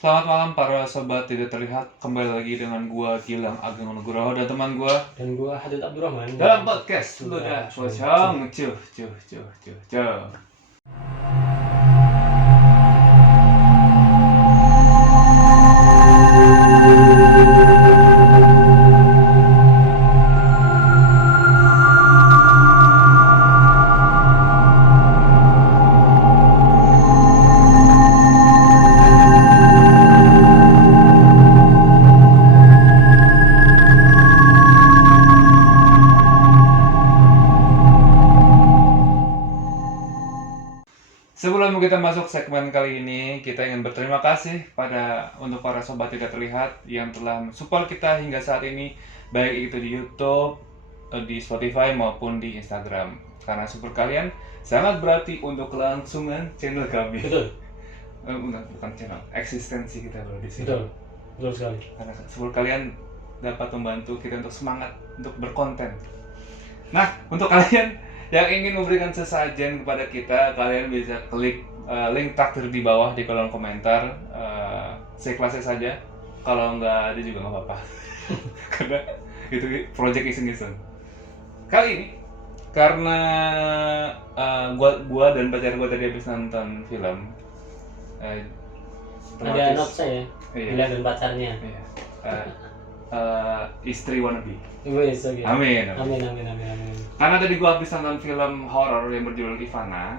Selamat malam para sobat tidak terlihat, kembali lagi dengan gua Gilang Ageng Nugroho dan teman gua Dan gua Hadid Abdurrahman dalam podcast Ludah Pocong. Cuh. Sebelum kita masuk segmen kali ini, kita ingin berterima kasih untuk para sobat tidak terlihat yang telah support kita hingga saat ini, baik itu di YouTube, di Spotify maupun di Instagram. Karena support kalian sangat berarti untuk kelangsungan channel kami. Betul. Bukan channel, eksistensi kita bro di sini. Betul sekali. Karena support kalian dapat membantu kita untuk semangat untuk berkonten. Nah, untuk kalian yang ingin memberikan sesajen kepada kita, kalian bisa klik link traktir di bawah di kolom komentar. Seikhlasnya saja. Kalau nggak ada juga nggak apa-apa. Karena itu project iseng-iseng. Kali ini karena gua dan pacar gua tadi habis nonton film. Ada note saya. Iya. Bila dan pacarnya. Iya. Istri wannabe. Wes, oke. Amin. Amin. Karena tadi gua habis nonton film horor yang berjudul Ivana,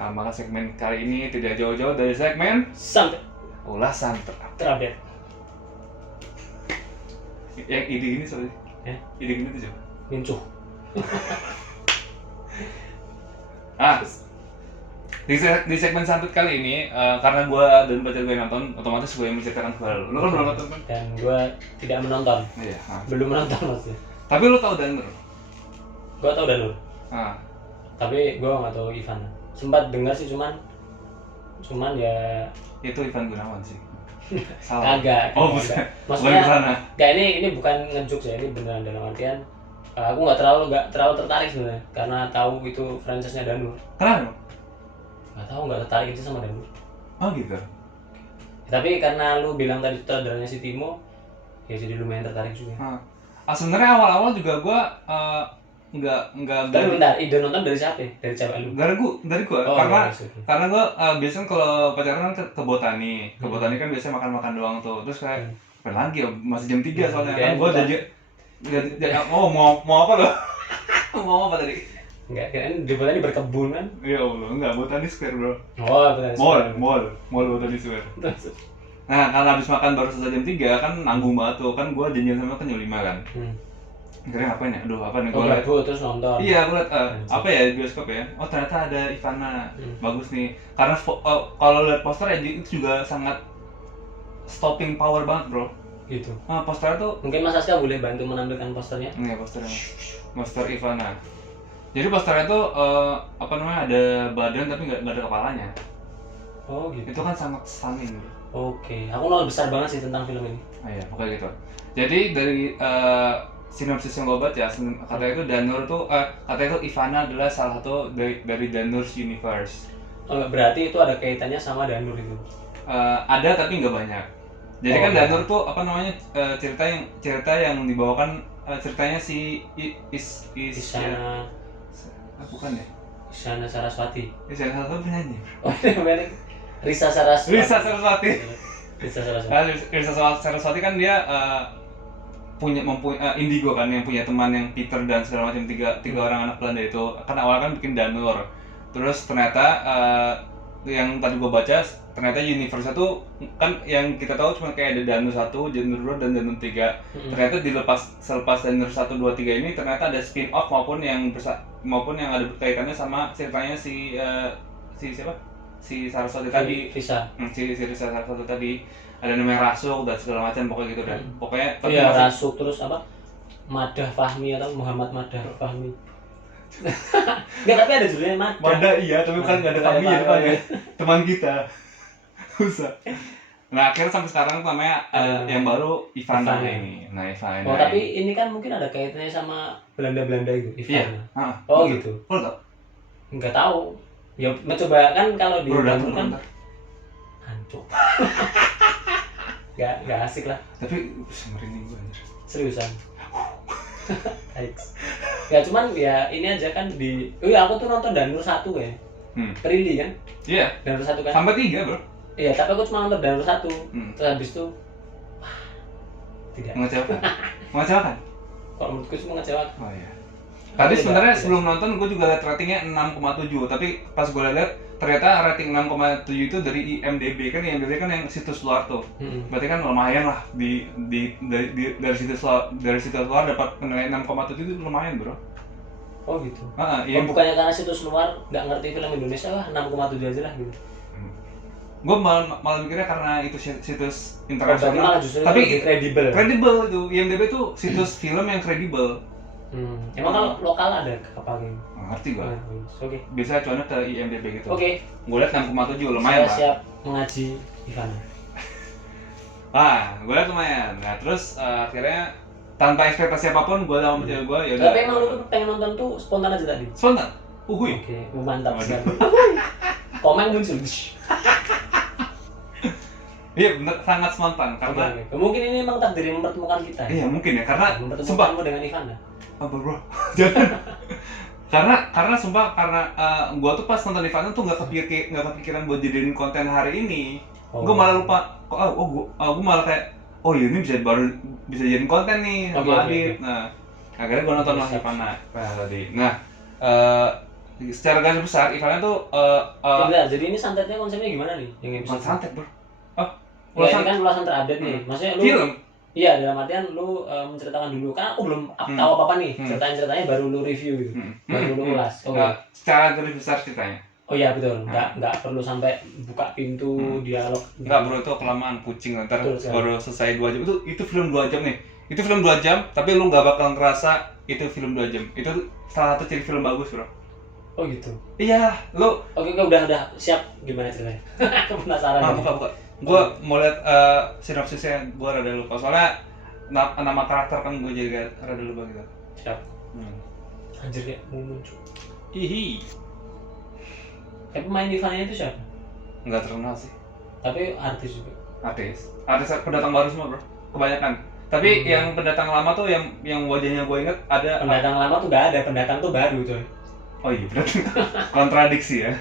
maka segmen kali ini tidak jauh-jauh dari segmen Santai. ulasan Terupdate. Yang ide ini soalnya. Ide ini tuh coba. Mincuh. Di segmen santut kali ini, karena gua dan pacar gue nonton, otomatis gue yang menceritakan ke lu. Lu kan belum nonton kan? Dan gua tidak menonton. Iya. Belum menonton maksudnya. Tapi lu tahu Danur? Gua tahu Danur. Tapi gua nggak tahu Ivana. Sempat dengar sih cuman ya Itu Ivan Gunawan sih. Salah. Agak. Oh, bukan. Maksudnya Sana. Kayak ini bukan ngejuk ya, ini beneran dalam artian aku nggak terlalu tertarik sebenarnya karena tahu itu franchise-nya Danur. Kenapa? Nggak tertarik itu sama Danur. Oh gitu. Tapi karena lu bilang tadi sutradaranya si Timo, ya jadi lumayan tertarik juga. Sebenarnya awal-awal juga gua nggak. Tapi bentar, ide nonton dari siapa? Dari cewek lu? Dari gua. Oh, karena gua biasanya kalau pacaran kan ke botani. Ke botani kan biasanya makan-makan doang tuh. Terus kayak apa lagi ya? Masih jam 3 soalnya kan gua mau apa lo? Mau apa tadi? Enggak, kan di botani berkebun kan? Ya Allah, enggak, Botani Square bro. Oh, botani Square. Mall Botani Square. Nah, karena habis makan baru selesai jam 3 kan nanggung banget tuh. Kan gua janjian sama kan jam 5 kan. Kira ngapain ya? Aduh, apa nih gua lihat. Terus nonton. Iya, aku lihat apa ya di bioskop ya. Oh, ternyata ada Ivana. Bagus nih. Karena kalau lihat poster ya itu juga sangat stopping power banget, bro. Gitu. Posternya tuh mungkin Mas Aska boleh bantu menampilkan posternya? Iya, posternya. Poster Ivana. Jadi posternya tuh ada badan tapi nggak ada kepalanya. Oh gitu. Itu kan sangat stunning. Oke, aku nol besar banget sih tentang film ini. Iya, pokoknya gitu. Jadi dari sinopsis yang gue baca, katanya itu Danur tuh katanya itu Ivana adalah salah satu dari Danur's Universe. Oh, berarti itu ada kaitannya sama Danur itu? Ada tapi nggak banyak. Jadi kan Danur tuh cerita yang dibawakan ceritanya si Isyana. Bukan ya? Isyana Saraswati. Isyana Saraswati penyanyi. Oh, namanya Risa Saraswati. Risa Saraswati kan dia mempunyai Indigo kan, yang punya teman yang Peter dan segala macam tiga orang anak Belanda itu. Kan awalnya kan bikin Danur. Terus ternyata yang tadi gua baca, ternyata universe itu kan yang kita tahu cuma kayak ada Danur 1, Danur 2 dan Danur 3. Ternyata selepas Danur 1, 2, 3 ini ternyata ada spin off maupun yang ada kaitannya sama ceritanya si siapa? Si Saraswati tadi. Risa. Si Risa Saraswati tadi. Ada namanya Rasuk dan segala macam pokoknya gitu dan pokoknya iya Rasuk terus apa? Madah Fahmi atau Muhammad Madah Fahmi. Enggak, tapi ada judulnya Madah. Madah iya, tapi kan enggak ada Fahmi ya depannya. Teman kita. Usah. Nah, akhirnya sampai sekarang tuh namanya yang baru Ivana ini. Nah, Ivana. Oh, tapi ini kan mungkin ada kaitannya sama Belanda itu, Ivana. Iya. Oh, gitu. Lo tau? Enggak tahu. Ya mencoba kan kalau di Bro, kan hancur. nggak asik lah. Tapi merinding gue anjir. Seriusan. Yikes. Ya cuman ya ini aja kan di aku tuh nonton Danur 1 ya. Prilly kan? Iya. Danur 1 kan? Sampai 3 bro. Iya, tapi aku cuma nonton Danur 1. Terus habis itu tidak. Mengecewakan? Kalau menurutku sih mengecewakan. Oh iya. Tadi sebenarnya sebelum nonton gue juga lihat ratingnya 6,7, tapi pas gue lihat ternyata rating 6,7 itu dari IMDb kan yang situs luar tuh. Berarti kan lumayan lah dari situs luar dapat penilaian 6,7 itu lumayan bro. Oh gitu. Iya. Bukannya karena situs luar nggak ngerti film Indonesia lah 6,7 aja lah gitu. Gue malah mikirnya karena itu situs internasional. Tapi kredibel. Kredibel itu IMDb itu situs film yang kredibel. Emang kalau lokal ada apa gitu? Ngerti gua. Oke. Biasa acuannya ke IMDb gitu. Oke. Gua lihat 6,7 lumayan lah. Siap mengaji Ivana. Gua lihat lumayan. Nah, terus akhirnya tanpa ekspektasi apapun gua sama cewek gua ya udah. Tapi emang lu tuh pengen nonton tuh spontan aja tadi. Spontan. Uhuy. Oke, mantap sekali. Komen muncul. Iya bener, sangat spontan karena mungkin ini emang takdir yang mempertemukan kita. Iya mungkin ya, karena mempertemukanmu dengan Ivana. Apa bro? Jangan. karena sumpah gua tuh pas nonton Ivana tuh nggak kepikiran buat jadiin konten hari ini. Gua malah lupa. Gua malah kayak ini bisa jadiin konten nih sama Adit. Nah, akhirnya gua nonton Ivana tadi. Nah, secara garis besar Ivana tuh jadi ini santetnya konsepnya gimana nih? Yang episode santet bro. Ya ini kan ulasan terupdate nih. Maksudnya lu film? Iya, dalam artian lu menceritakan dulu. Kan aku belum tahu apa-apa nih. Ceritanya baru lu review gitu. Baru lu ulas. Secara garis besar ceritanya. Oh iya betul. Enggak perlu sampai buka pintu dialog. Enggak bro, itu kelamaan kucing ntar baru selesai 2 jam. Itu film 2 jam nih. Itu film 2 jam, tapi lu nggak bakal ngerasa itu film 2 jam. Itu salah satu ciri film bagus bro. Oh gitu? Iya, lu... Oke, udah siap. Gimana ceritanya? Aku penasaran. Buka. Gua mau lihat sinopsisnya, gua rada lupa soalnya nama karakter kan gua jadi rada lupa gitu. Siap. Anjir ya, mau muncul. Hihi. Pemain Ivana itu siapa? Nggak terkenal sih. Tapi artis juga. Artis pendatang baru semua bro, kebanyakan. Tapi yang pendatang lama tuh yang wajahnya gua inget ada. Pendatang lama tuh nggak ada, pendatang tuh baru coy. Oh iya berarti kontradiksi ya.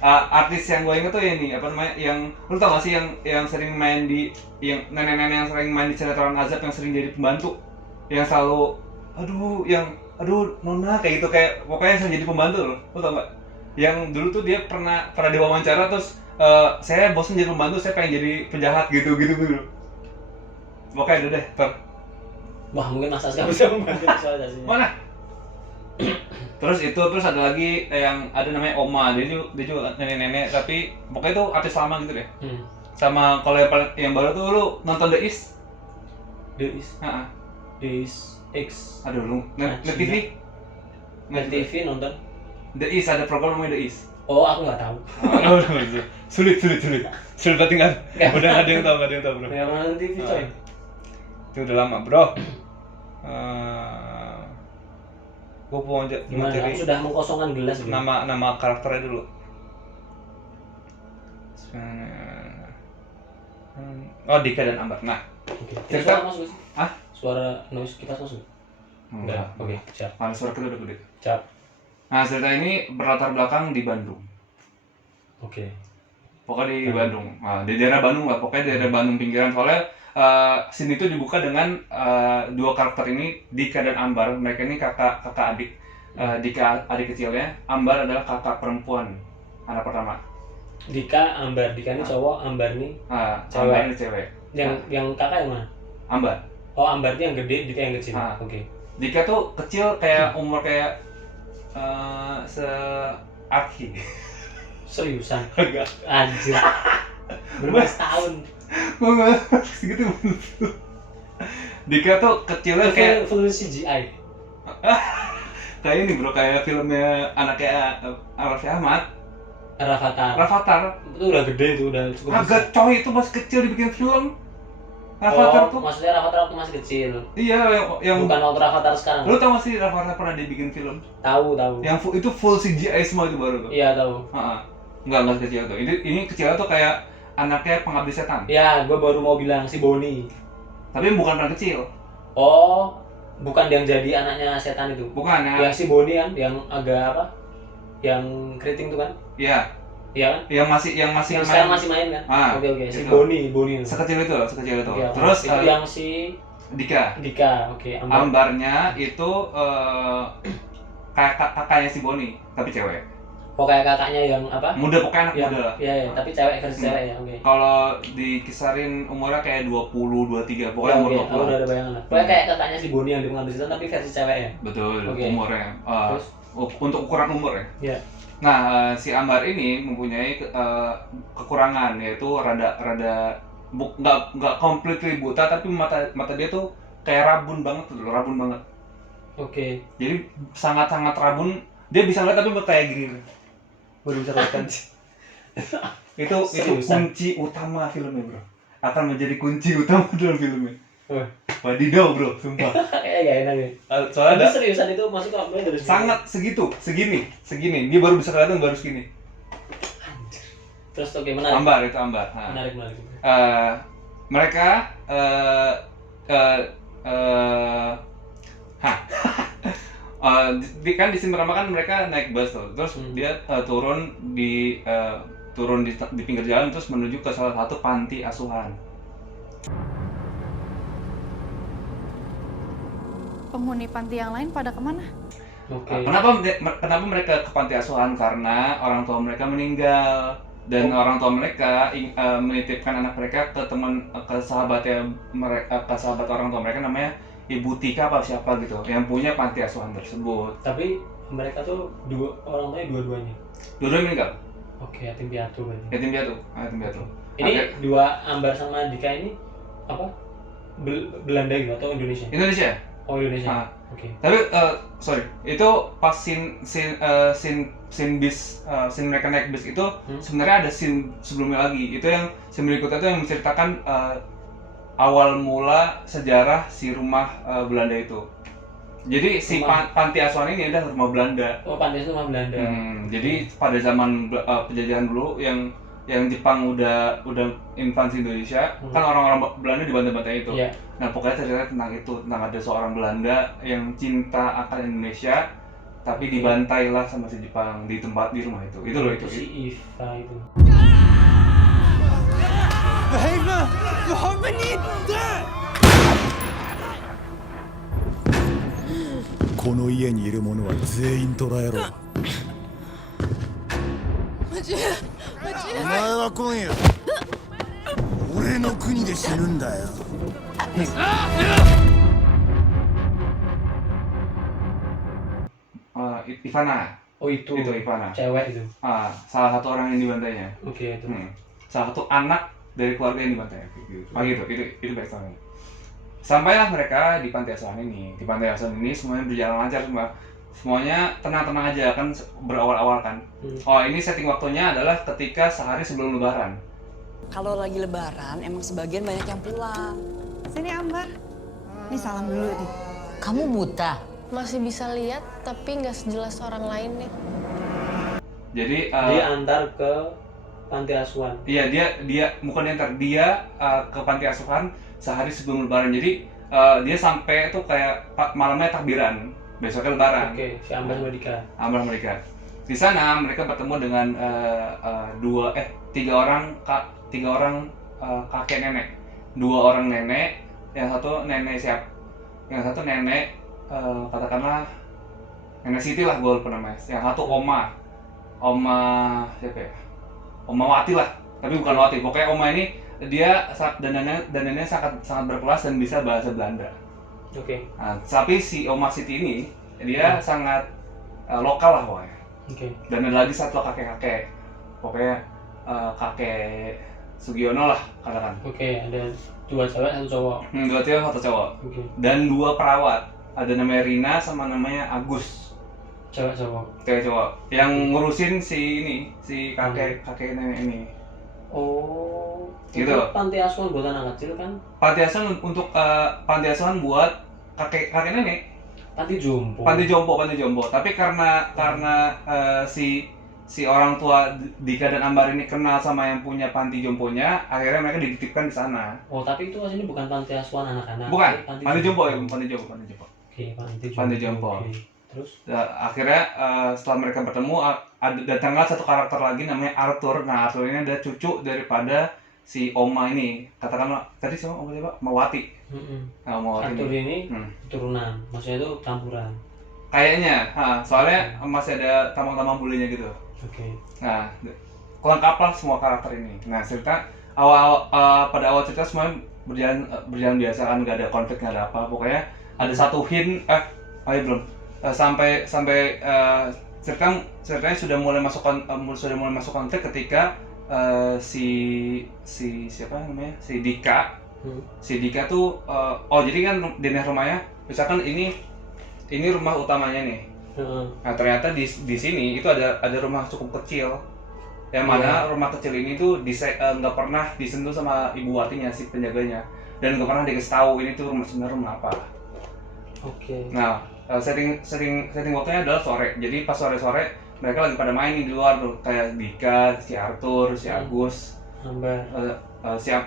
Artis yang gue inget tuh ini apa namanya, yang lu tau gak sih yang sering main di yang nenek-nenek yang sering main di sinetron Azab yang sering jadi pembantu, yang selalu aduh nona kayak gitu, kayak pokoknya sering jadi pembantu loh, lu tau gak? Yang dulu tuh dia pernah diwawancara terus saya bosan jadi pembantu, saya pengen jadi penjahat gitu pokoknya udah deh wah mungkin Mas Aska bisa membantu visualisasinya. Mana? Terus ada lagi yang ada namanya Oma, dia juga nenek-nenek tapi pokoknya itu artis lama gitu deh. Sama kalau yang baru tuh lu nonton The Is? The Is X. Aduh lu Net TV? Net TV nonton? The Is, ada program namanya The Is. Oh aku nggak tahu. Sulit banget kan? Udah nggak ada yang tahu bro. Nggak pernah nonton TV coy. Itu udah lama bro. Gue mau materi. Aku sudah mengkosongkan gelas bro. Nama karakternya dulu. Dika dan Ambar. Nah, suara masuk sih? Hah? Suara noise kipas masuk? Enggak. Oke, siap. Mana suara kita udah gede. Siap. Nah, cerita ini berlatar belakang di Bandung. Oke. Pokoknya di Bandung. Nah, di daerah Bandung lah, pokoknya di daerah Bandung pinggiran. Soalnya scene itu dibuka dengan dua karakter ini, Dika dan Ambar. Mereka ini kakak adik. Dika adik kecilnya, Ambar adalah kakak perempuan, anak pertama. Dika, Ambar. Dika ini cowok, Ambar nih cewek. Ambar ini cewek. Yang kakak yang mana? Ambar. Oh, Ambar ini yang gede, Dika yang kecil. Oke. Dika tuh kecil kayak umur kayak se-Aki. Seriusan? Enggak. Anjir. Berapa tahun? Enggak, segitu. Dika tuh kecilnya kayak full CGI. Kayak ini bro, kayak filmnya anaknya Raffi Ahmad. Rafathar. Itu udah gede tuh, udah cukup. Agak coy, itu masih kecil dibikin film. Rafathar tuh. Maksudnya Rafathar waktu masih kecil. Iya, yang bukan waktu Rafathar sekarang. Lu tau gak sih Rafathar pernah dibikin film? Tahu. Yang itu full CGI semua itu baru tuh. Iya, tahu. Enggak kecil tuh. Ini kecilnya tuh kayak anaknya pengabdi setan. Ya, gue baru mau bilang si Boni. Tapi bukan anak kecil. Oh, bukan yang jadi anaknya setan itu. Bukan ya. Yang si Boni kan, yang agak apa? Yang keriting tuh kan? Iya. Iya kan? Yang masih sekarang masih main kan? Ah, Oke. Si gitu. Boni. Sekecil itu. Oke, Terus itu yang si Dika. oke. Ambarnya itu kayak kakaknya si Boni, tapi cewek. Oh, kayak kakaknya yang apa? Muda, pokoknya anak muda lah. Iya, tapi cewek versi cewek ya, oke. Kalau dikisarin umurnya kayak 20, 23, pokoknya Ya, umur oke, 20. aku udah ada bayangan lah. Pokoknya kayak kakaknya si Boni yang di pengabdi setan tapi versi cewek ya. Betul, Oke. umurnya. Terus? Untuk ukuran umur ya. Iya. Nah, si Ambar ini mempunyai kekurangan, yaitu nggak completely buta, tapi mata dia tuh kayak rabun banget. Oke. Jadi sangat-sangat rabun. Dia bisa lihat tapi kayak gini. Baru bisa lihat. itu kunci utama filmnya, bro. Akan menjadi kunci utama dalam filmnya. Wadidaw, bro, sumpah. Kayak gak enak ya. Soalnya Tapi seriusan itu masuk ke dari sangat segini. Dia baru bisa kelihatan baru segini. Anjir. Terus oke, menarik. Ambar. Nah. Menarik. Mereka kan di scene pertama kan mereka naik bus tuh, terus dia turun di pinggir jalan terus menuju ke salah satu panti asuhan. Penghuni panti yang lain pada kemana? Oke. Kenapa mereka ke panti asuhan? Karena orang tua mereka meninggal dan orang tua mereka menitipkan anak mereka ke sahabat orang tua mereka, namanya Ibu Tika apa siapa gitu, yang punya panti asuhan tersebut. Tapi mereka tuh orang tuanya dua-duanya. Dua-duanya meninggal. Oke, yatim piatu berarti. Yatim piatu. Ini dua Ambar sama Dika ini apa? Belanda gitu atau Indonesia? Indonesia. Oh, Indonesia. Oke. Tapi sorry, itu pas scene mereka naik bis itu sebenarnya ada scene sebelumnya lagi. Itu yang scene berikutnya itu yang menceritakan awal mula sejarah si rumah Belanda itu. Jadi si panti asuhan ini adalah rumah Belanda. Oh, panti asuhan rumah Belanda. Jadi pada zaman penjajahan dulu yang Jepang udah invasi Indonesia, kan orang-orang Belanda dibantai-bantai itu. Yeah. Nah, pokoknya cerita tentang itu, tentang ada seorang Belanda yang cinta akan Indonesia, tapi dibantailah sama si Jepang di rumah itu. Itu loh itu. Si Iva itu. この家にいる者は全員捕らえろ。お前は今夜俺の国で死ぬんだよ。Ivana. Oh, itu Ivana. Cewek itu. Salah satu orang yang dibantainya. Oke, itu. Salah satu anak dari keluarga yang dibantai. Itu backstory. Sampailah mereka di panti asuhan ini. Di panti asuhan ini semuanya berjalan lancar semua. Semuanya tenang-tenang aja kan, berawal-awal kan. Oh, ini setting waktunya adalah ketika sehari sebelum Lebaran. Kalau lagi Lebaran emang sebagian banyak yang pulang. Sini Ambar. Ini salam dulu nih. Kamu buta? Masih bisa lihat tapi nggak sejelas orang lain nih. Jadi dia antar ke panti asuhan. Iya, dia bukan diantar, dia ke panti asuhan sehari sebelum Lebaran. Jadi dia sampai tuh kayak malamnya takbiran, besoknya Lebaran. Oke, si Ambar sama Dika. Ambar sama Dika. Di sana mereka bertemu dengan tiga orang kakek nenek, 2 orang nenek, yang satu nenek yang satu nenek katakanlah nenek Siti lah, gue lupa namanya. Yang satu oma siapa ya? Oma Wati lah, tapi bukan Wati. Pokoknya oma ini dia dan neneknya sangat berkelas dan bisa bahasa Belanda. Oke. Nah, tapi si Oma Siti ini dia sangat lokal lah pokoknya. Oke. Dan ada lagi satu kakek-kakek, pokoknya kakek Sugiono lah katakan. Oke, ada 2 cewek 1 cowok. 2 cewek 1 cowok. Oke. Dan 2 perawat, ada namanya Rina sama namanya Agus. Cewek cowok. Cewek cowok yang ngurusin si kakek nenek ini. Oh, gitu. Itu panti asuhan buat anak kecil kan? Panti asuhan untuk panti asuhan buat kakek nenek. Panti jompo. Panti jompo. Tapi karena si si orang tua Dika dan Ambar ini kenal sama yang punya panti jomponya, akhirnya mereka dititipkan di sana. Oh, tapi itu aslinya bukan panti asuhan anak-anak. Bukan, Tapi panti jompo ya, panti jompo. Oke, Panti jompo. Oke. Terus Akhirnya setelah mereka bertemu, datanglah satu karakter lagi namanya Arthur. Nah, Arthur ini adalah cucu daripada si Oma ini. Katakanlah tadi sama Oma siapa? Mawati. Nah, Mawati Arthur ini Hmm. turunan, maksudnya itu campuran. Kayaknya, soalnya masih ada tampang-tampang bulenya gitu. Oke. Nah, lengkaplah semua karakter ini. Nah, cerita pada awal cerita semuanya berjalan biasa kan, nggak ada konflik, nggak ada apa. Pokoknya ada satu hint, belum. Sampai ceritanya sudah mulai masuk konflik ketika si siapa namanya, si Dika tuh jadi kan denah rumahnya, misalkan ini rumah utamanya nih. Nah, ternyata di sini itu ada rumah cukup kecil, yang mana rumah kecil ini tuh nggak pernah disentuh sama ibu watinya, si penjaganya, dan nggak pernah dikasih tahu ini tuh sebenarnya rumah apa. Oke. Nah, setting waktunya adalah sore. Jadi pas sore mereka lagi pada main di luar tuh, kayak Dika, si Arthur, si Agus, Ambar.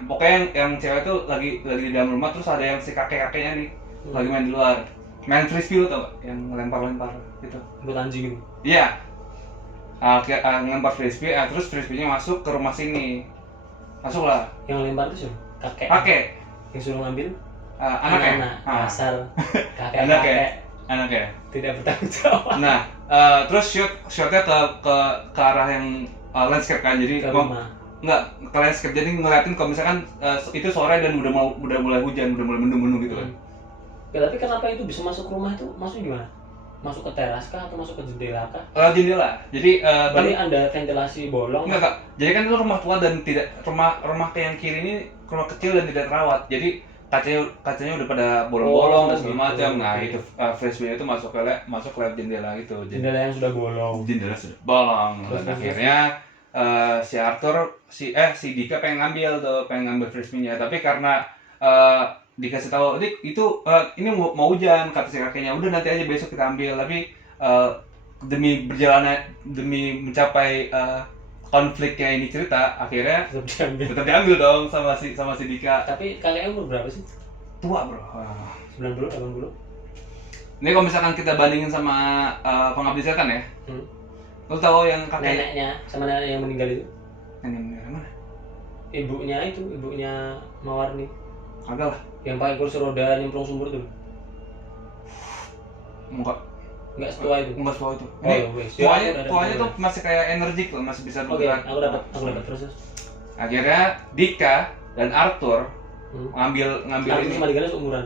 pokoknya yang cewek tuh lagi di dalam rumah, terus ada yang si kakeknya nih lagi main di luar, main frisbee lo tau gak? Yang lempar gitu. Buat anjing gitu. Iya. Ngelempar frisbee, terus frisbee-nya masuk ke rumah sini. Masuklah. Yang lempar itu siapa? Kakek. Yang suruh ngambil Anaknya. Asal Anaknya. tidak bertanggung jawab. Nah, terus shotnya ke arah yang landscape kan, jadi Ke rumah. Enggak, ke landscape, jadi ngeliatin kalau misalkan itu sore dan udah mulai hujan, udah mulai mendung gitu kan. Ya, tapi kenapa itu bisa masuk rumah itu? Masuk gimana? Masuk ke teras kah atau masuk ke jendela kah? Jendela. Jadi Berarti ada ventilasi bolong? enggak Kak. Jadi kan itu rumah tua dan tidak rumah ke yang kiri ini rumah kecil dan tidak terawat. Jadi kacanya udah pada bolong-bolong dan segala macam. Nah, itu flashback itu masuk lewat jendela itu. Jendela yang sudah bolong. Jendela sudah bolong. Terus Dan akhirnya si Arthur si Dika pengen ngambil frisbee-nya, tapi karena dikasih tahu itu ini mau hujan, kata si kakeknya, udah nanti aja besok kita ambil, tapi demi mencapai konfliknya ini cerita, akhirnya tetap diambil dong sama si Dika. Tapi kalian umur berapa sih? Tua bro. 90, 80? Ini kalau misalkan kita bandingin sama Pengabdi Setan ya, lo tahu yang kakek Neneknya sama nenek yang meninggal itu? nenek mana? Ibunya Mawarni. Agak lah. Yang pakai kursi roda nyemplung sumur tuh. Enggak setua itu. Enggak setua itu. Oh, Ini wes. tuanya tuh masih kayak energik loh, masih bisa Oke, bergerak. aku dapat terus. Akhirnya Dika dan Arthur ngambil Arthur ini. sama Dika seumuran.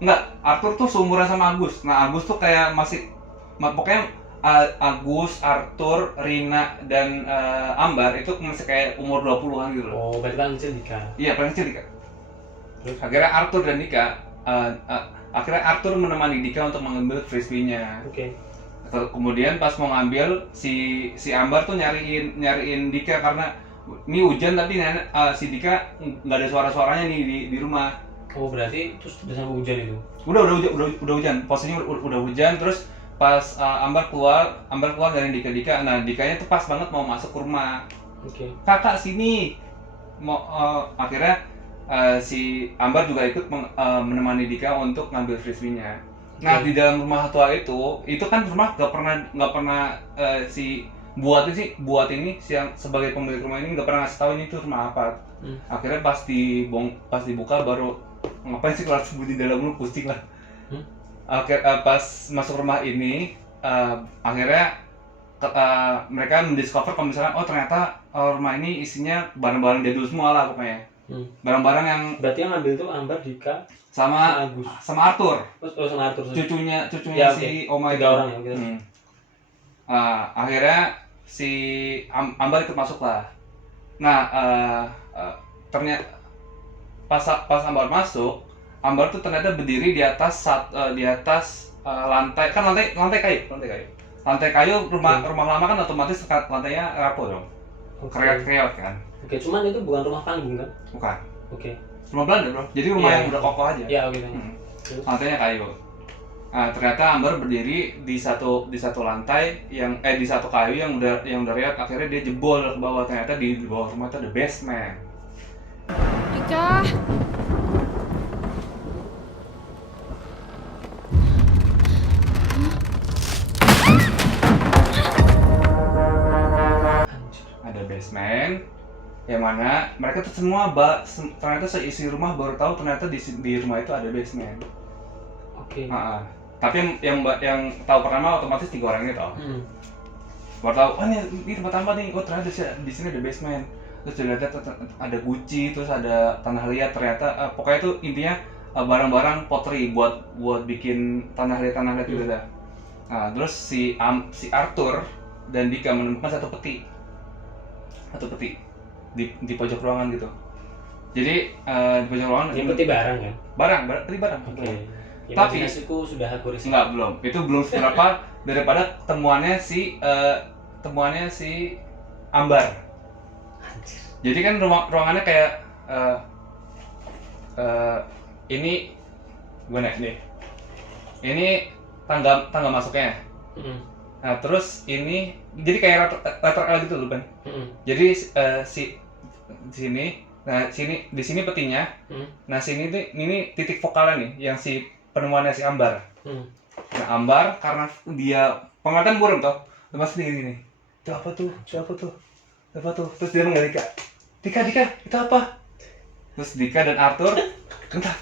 Enggak, Arthur tuh seumuran sama Agus. Nah, Agus tuh kayak masih pokoknya Agus, Arthur, Rina dan Ambar itu masih kayak umur 20-an gitu loh. Oh, berarti paling kecil Dika. Iya, paling kecil Dika. Terus? Akhirnya Arthur menemani Dika untuk mengambil frisbee-nya. Oke. Kemudian pas mau ngambil si Ambar tuh nyariin Dika karena ini hujan, tapi si Dika nggak ada suara-suaranya nih di rumah. Oh, berarti terus udah sampai hujan itu. Udah hujan. Posisinya udah hujan, terus pas Ambar keluar dari Dika. Nah, Dikanya tuh pas banget mau masuk ke rumah. Oke. Kakak sini. Akhirnya si Ambar juga ikut menemani Dika untuk ngambil frisbee-nya. Nah, di dalam rumah tua itu kan rumah nggak pernah si buat ini si yang sebagai pemilik rumah ini nggak pernah ngasih tahu ini tuh rumah apa. Akhirnya pas dibuka baru, ngapain sih kalau sembunyi dalam rumah, pusing lah. Pas masuk rumah ini akhirnya mereka mendiscover kalau misalkan ternyata rumah ini isinya barang-barang jadul semua lah pokoknya. Barang-barang yang berarti yang ngambil itu Ambar, Dika, sama Agus, sama Arthur. Oh, sama Arthur. Cucunya Ya, si Oma 3 itu. orang ya gitu. Akhirnya si Ambar ikut masuk lah. Nah, ternyata pas Ambar masuk, Ambar tuh ternyata berdiri di atas lantai kayu. Lantai kayu rumah lama kan otomatis lantainya rapuh dong. Kreot kan. Oke, cuman itu bukan rumah panggung kan? Bukan. Oke. Rumah Belanda bro. Jadi rumah yang udah kokoh aja. Iya, oke. Lantainya kayu. Ternyata Ambar berdiri di satu lantai yang di satu kayu yang udah reot. Akhirnya dia jebol ke bawah. Ternyata di bawah rumah itu ada basement. Dika. Ada basement yang mana mereka tuh semua ternyata seisi rumah baru tahu ternyata di rumah itu ada basement. Oke. Tapi yang tahu pertama otomatis 3 orang ini tau. Baru tahu, oh ini tempat tambah nih, oh ternyata di sini ada basement. Terus dilihat ada guci, terus ada tanah liat, ternyata pokoknya itu intinya barang-barang pottery buat bikin tanah liat gitu dah. Terus si Arthur dan Dika menemukan satu peti di pojok ruangan gitu. Jadi di pojok ruangan Ini peti barang kan? peti barang. Oke. Tapi Imajinasiku sudah aku riset. enggak, belum. Itu belum seberapa daripada temuannya si Ambar. Jadi kan ruangannya kayak ini gimana nih? Ini tangga masuknya. Nah, terus ini jadi kayak letter L gitu loh, Ban. Jadi di sini petinya. Nah, sini tuh ini titik vokalnya nih yang si penemuannya si Ambar. Nah, Ambar karena dia penglihatan burung toh, masih gini. Itu apa tuh? Terus dia nggak Dika, itu apa? Terus Dika dan Arthur, entah.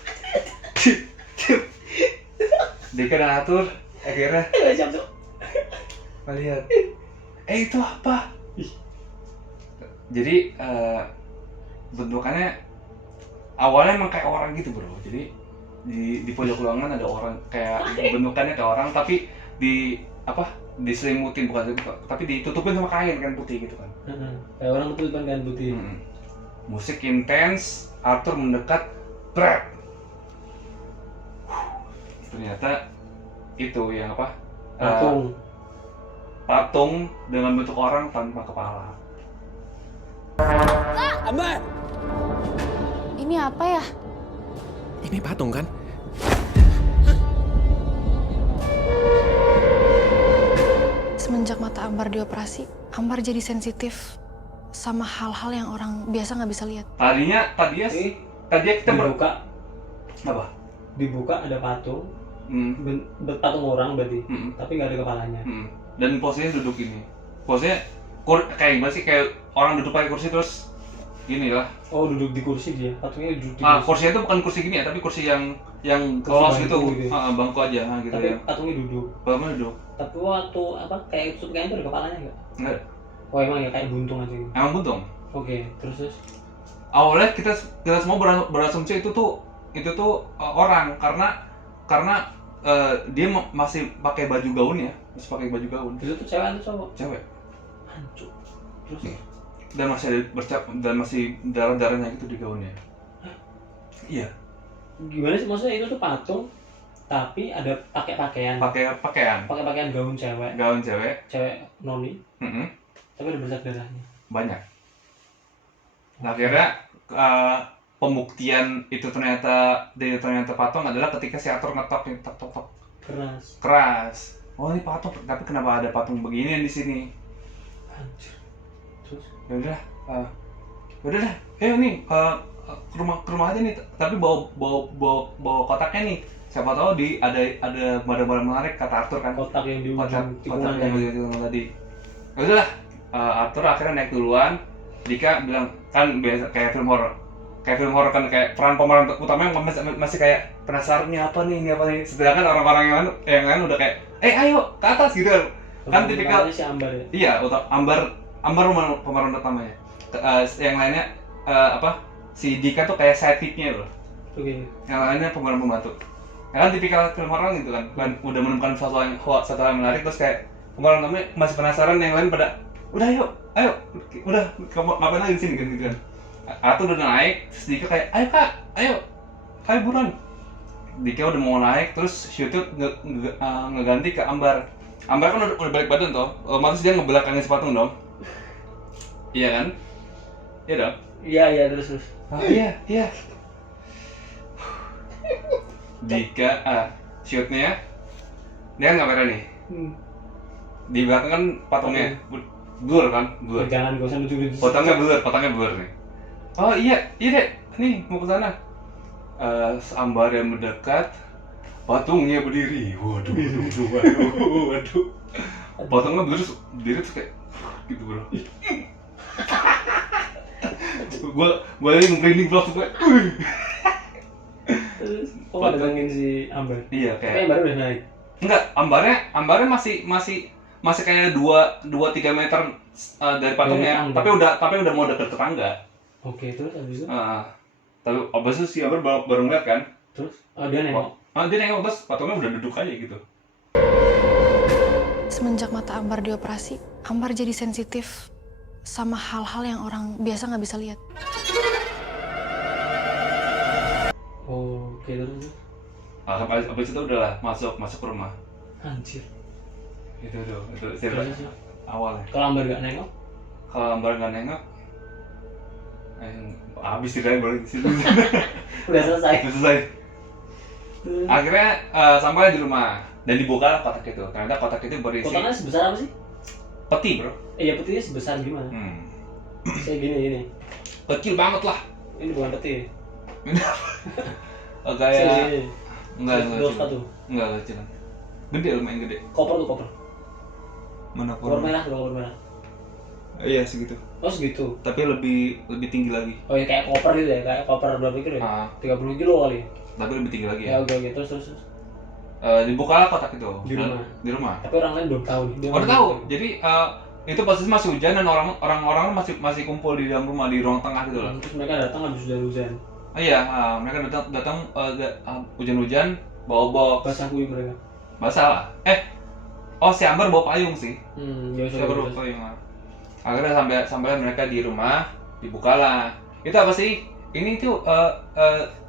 Dika dan Arthur akhirnya melihat, itu apa? Jadi bentukannya awalnya emang kayak orang gitu bro. Jadi di pojok ruangan ada orang kayak bentukannya kayak orang, tapi diselimutin tapi ditutupin sama kain kan putih gitu kan. Kayak orang tutupan kain putih. Musik intens, Arthur mendekat, brak. Ternyata itu yang apa? Patung dengan bentuk orang tanpa kepala. Ambar! Ini apa ya? Ini patung kan? Semenjak mata Ambar dioperasi, Ambar jadi sensitif sama hal-hal yang orang biasa nggak bisa lihat. Tadinya kita dibuka. Apa? Dibuka ada patung. Patung orang berarti. Tapi nggak ada kepalanya. Dan posisinya duduk ini. Posisinya kayak gimana sih? Kayak orang duduk pakai kursi terus gini lah. Oh, duduk di kursi dia. Patungnya duduk di kursi. Kursinya itu bukan kursi gini ya, tapi kursi yang kelos gitu. Bangku aja gitu. Tapi ya. patungnya duduk. Patungnya duduk. Tapi waktu kayak tutup kain itu ada kepalanya nggak? Enggak. Oh, emang ya kayak buntung aja gitu. Emang buntung. Oke, terus. Awalnya kita semua berasumsi itu tuh orang karena dia masih pakai baju gaun ya, Itu tuh cewek atau cowok? Cewek. Hancur. Terus. Dan masih darah-darahnya gitu di gaunnya. Iya. Gimana sih maksudnya itu tuh patung tapi ada pakai pakaian. Pakai pakaian gaun cewek. Cewek noni. Tapi ada bercak darahnya. Banyak. Nah, akhirnya pembuktian itu ternyata patung adalah ketika si Arthur ngetok nih, tok. Keras. Oh, ini patung, tapi kenapa ada patung beginian di sini? Hancur. Terus Ya udah dah. Nih ke rumah aja nih, tapi bawa kotaknya nih. Siapa tahu ada barang-barang menarik, kata Arthur kan. kotak yang di ujung Kotak yang di ujung tadi. Ya udahlah. Arthur akhirnya naik duluan. Dika bilang kan biasa kayak film horor kan, kayak peran pemeran utamanya masih kayak penasaran ini apa nih. Sedangkan orang-orang yang lain udah kayak ayo ke atas gitu kan tipikal si Ambar ya? Iya, Ambar pemeran utamanya. Yang lainnya si Dika tuh kayak sidekicknya loh. Oke. Yang lainnya pemeran pembantu. Ya kan tipikal film horor gitu kan. Udah menemukan satu hal yang menarik, terus kayak pemeran utamanya masih penasaran, yang lain pada udah ayo, udah ngapain lagi di sini gitu kan. Atau udah naik, terus Dika kayak ayo buruan. Dika udah mau naik, terus shootnya ngeganti ke Ambar. Ambar kan udah balik badan toh, otomatis dia ngebelakangin si patung dong. Iya kan? Iya dong? Iya terus. Iya. Dika shootnya Dia kan kamera nih. Di belakang kan patungnya blur kan, blur. Jangan gak usah lucu-lucu. Potongnya blur nih. Oh iya deh, nih mau ke sana. Ambar yang mendekat, patungnya berdiri. Waduh. Potongnya berdiri terus kayak gitu bro. Gua lagi nge-branding vlog tuh kayak. Terus kok nggak datengin si Ambar? Iya kayak. Tapi Ambar udah naik. Enggak, ambarnya masih kayak 2-3 meter dari patungnya, tapi udah mau deket tetangga. Oke, terus abis itu? Tapi abis itu si Ambar baru ngeliat kan. Terus? Dia nengok? Dia nengok, terus patungnya udah duduk aja gitu. Semenjak mata Ambar dioperasi, Ambar jadi sensitif sama hal-hal yang orang biasa nggak bisa lihat. Oke, terus? Abis itu udahlah masuk ke rumah. Anjir. Itu cerita awalnya. Kalau Ambar nggak nengok? Kalau Ambar nggak nengok, habis ceritanya baru di situ. Udah selesai. Akhirnya sampai di rumah dan dibuka kotak itu. Ternyata kotak itu berisi. Kotaknya sebesar apa sih? Peti bro. Iya petinya sebesar gimana? Kayak gini. Kecil banget lah. Ini bukan peti. Kayak enggak kecil. Gede, lumayan gede. Koper. Mana Koper merah. Iya segitu. Oh segitu. Tapi lebih tinggi lagi. Oh ya kayak koper gitu ya, kayak koper berapa kilo ya? 30 kilo kali. Tapi lebih tinggi lagi ya. Ya. Oke, terus. Dibuka kotak itu Di rumah. Tapi orang lain belum tahu nih. Udah tahu. Jadi itu posisi masih hujan dan orang-orang masih kumpul di dalam rumah di ruang tengah gitu loh. Terus mereka datang habis hujan. Iya, mereka datang hujan-hujan bawa box. Basah kuyup mereka. Basah lah. Si Ambar bawa payung sih. Si Ambar bawa payung. Akhirnya sampai mereka di rumah, dibukalah. Itu apa sih? Ini tuh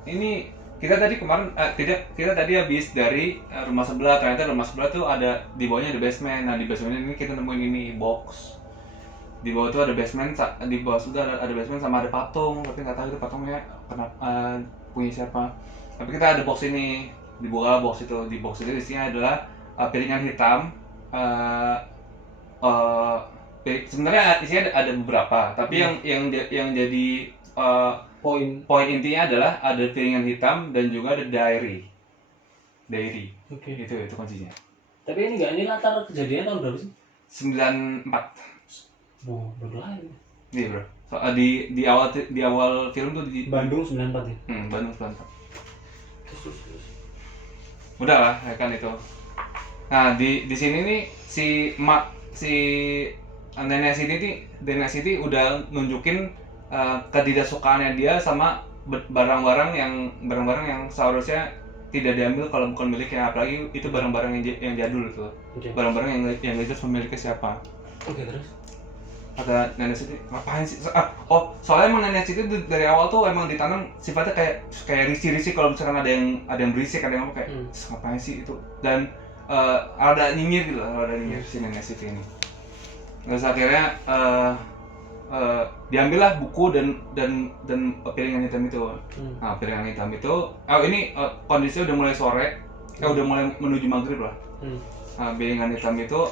ini kita tadi kemarin kita tadi habis dari rumah sebelah. Ternyata rumah sebelah tuh ada di bawahnya ada basement. Nah di basement ini kita nemuin ini box. Di bawah tuh ada basement, di bawah sudah ada basement sama ada patung, tapi nggak tahu itu patungnya kenapa punya siapa. Tapi kita ada box ini, dibuka box itu, di box itu isinya adalah piringan hitam. Sebenarnya isinya ada beberapa, tapi yang jadi poin intinya adalah ada piringan hitam dan juga ada diary. Oke. Itu kuncinya. Tapi ini latar kejadian tahun berapa sih? 94. Oh, baru lahir. Iya bro. So, di awal film tuh di Bandung 94 ya. Bandung 94. Terus. Udah lah, kan itu. Nah di sini nih si Nenek Siti udah nunjukin ketidaksukaannya dia sama barang-barang yang seharusnya tidak diambil kalau bukan miliknya, apalagi itu barang-barang yang jadul tuh. Okay. Barang-barang yang jelas pemiliknya siapa. Oke, terus? Kata Nenek Siti, ngapain sih? Soalnya emang Nenek Siti dari awal tuh emang ditanam sifatnya kayak risih-risih kalau misalkan ada yang berisik, ada yang kayak ngapain sih itu. Dan ada nyinyir gitu, si Nenek Siti ini. Terus akhirnya diambillah buku dan piringan hitam itu. Nah, piringan hitam itu, ini kondisinya udah mulai sore, udah mulai menuju maghrib lah. Nah, piringan hitam itu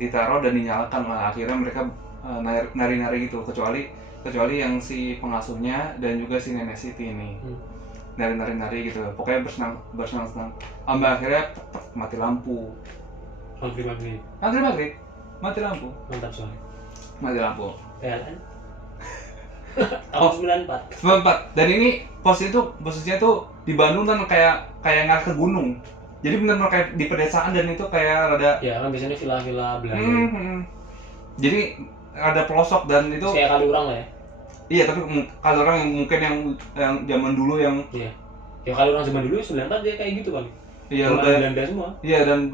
ditaruh dan dinyalakan lah. Akhirnya mereka nari-nari gitu, kecuali yang si pengasuhnya dan juga si Nenek Siti ini nari-nari gitu, pokoknya bersenang-senang. Sampai akhirnya mati lampu. Maghrib. Mati lampu. Mantap soalnya. Mati lampu. PLN. Tahun 94. Dan ini posisinya tuh di Bandung kan kayak ngarah ke gunung. Jadi benar-benar kayak di pedesaan dan itu kayak rada. Ya kan biasanya villa-villa Belanda. Jadi ada pelosok dan itu. Kayak Kaliurang lah ya. Iya, tapi Kaliurang yang mungkin yang zaman dulu yang. Iya. Ya Kaliurang zaman dulu 94 dia kayak gitu kali. Iya, Belanda semua. Iya, dan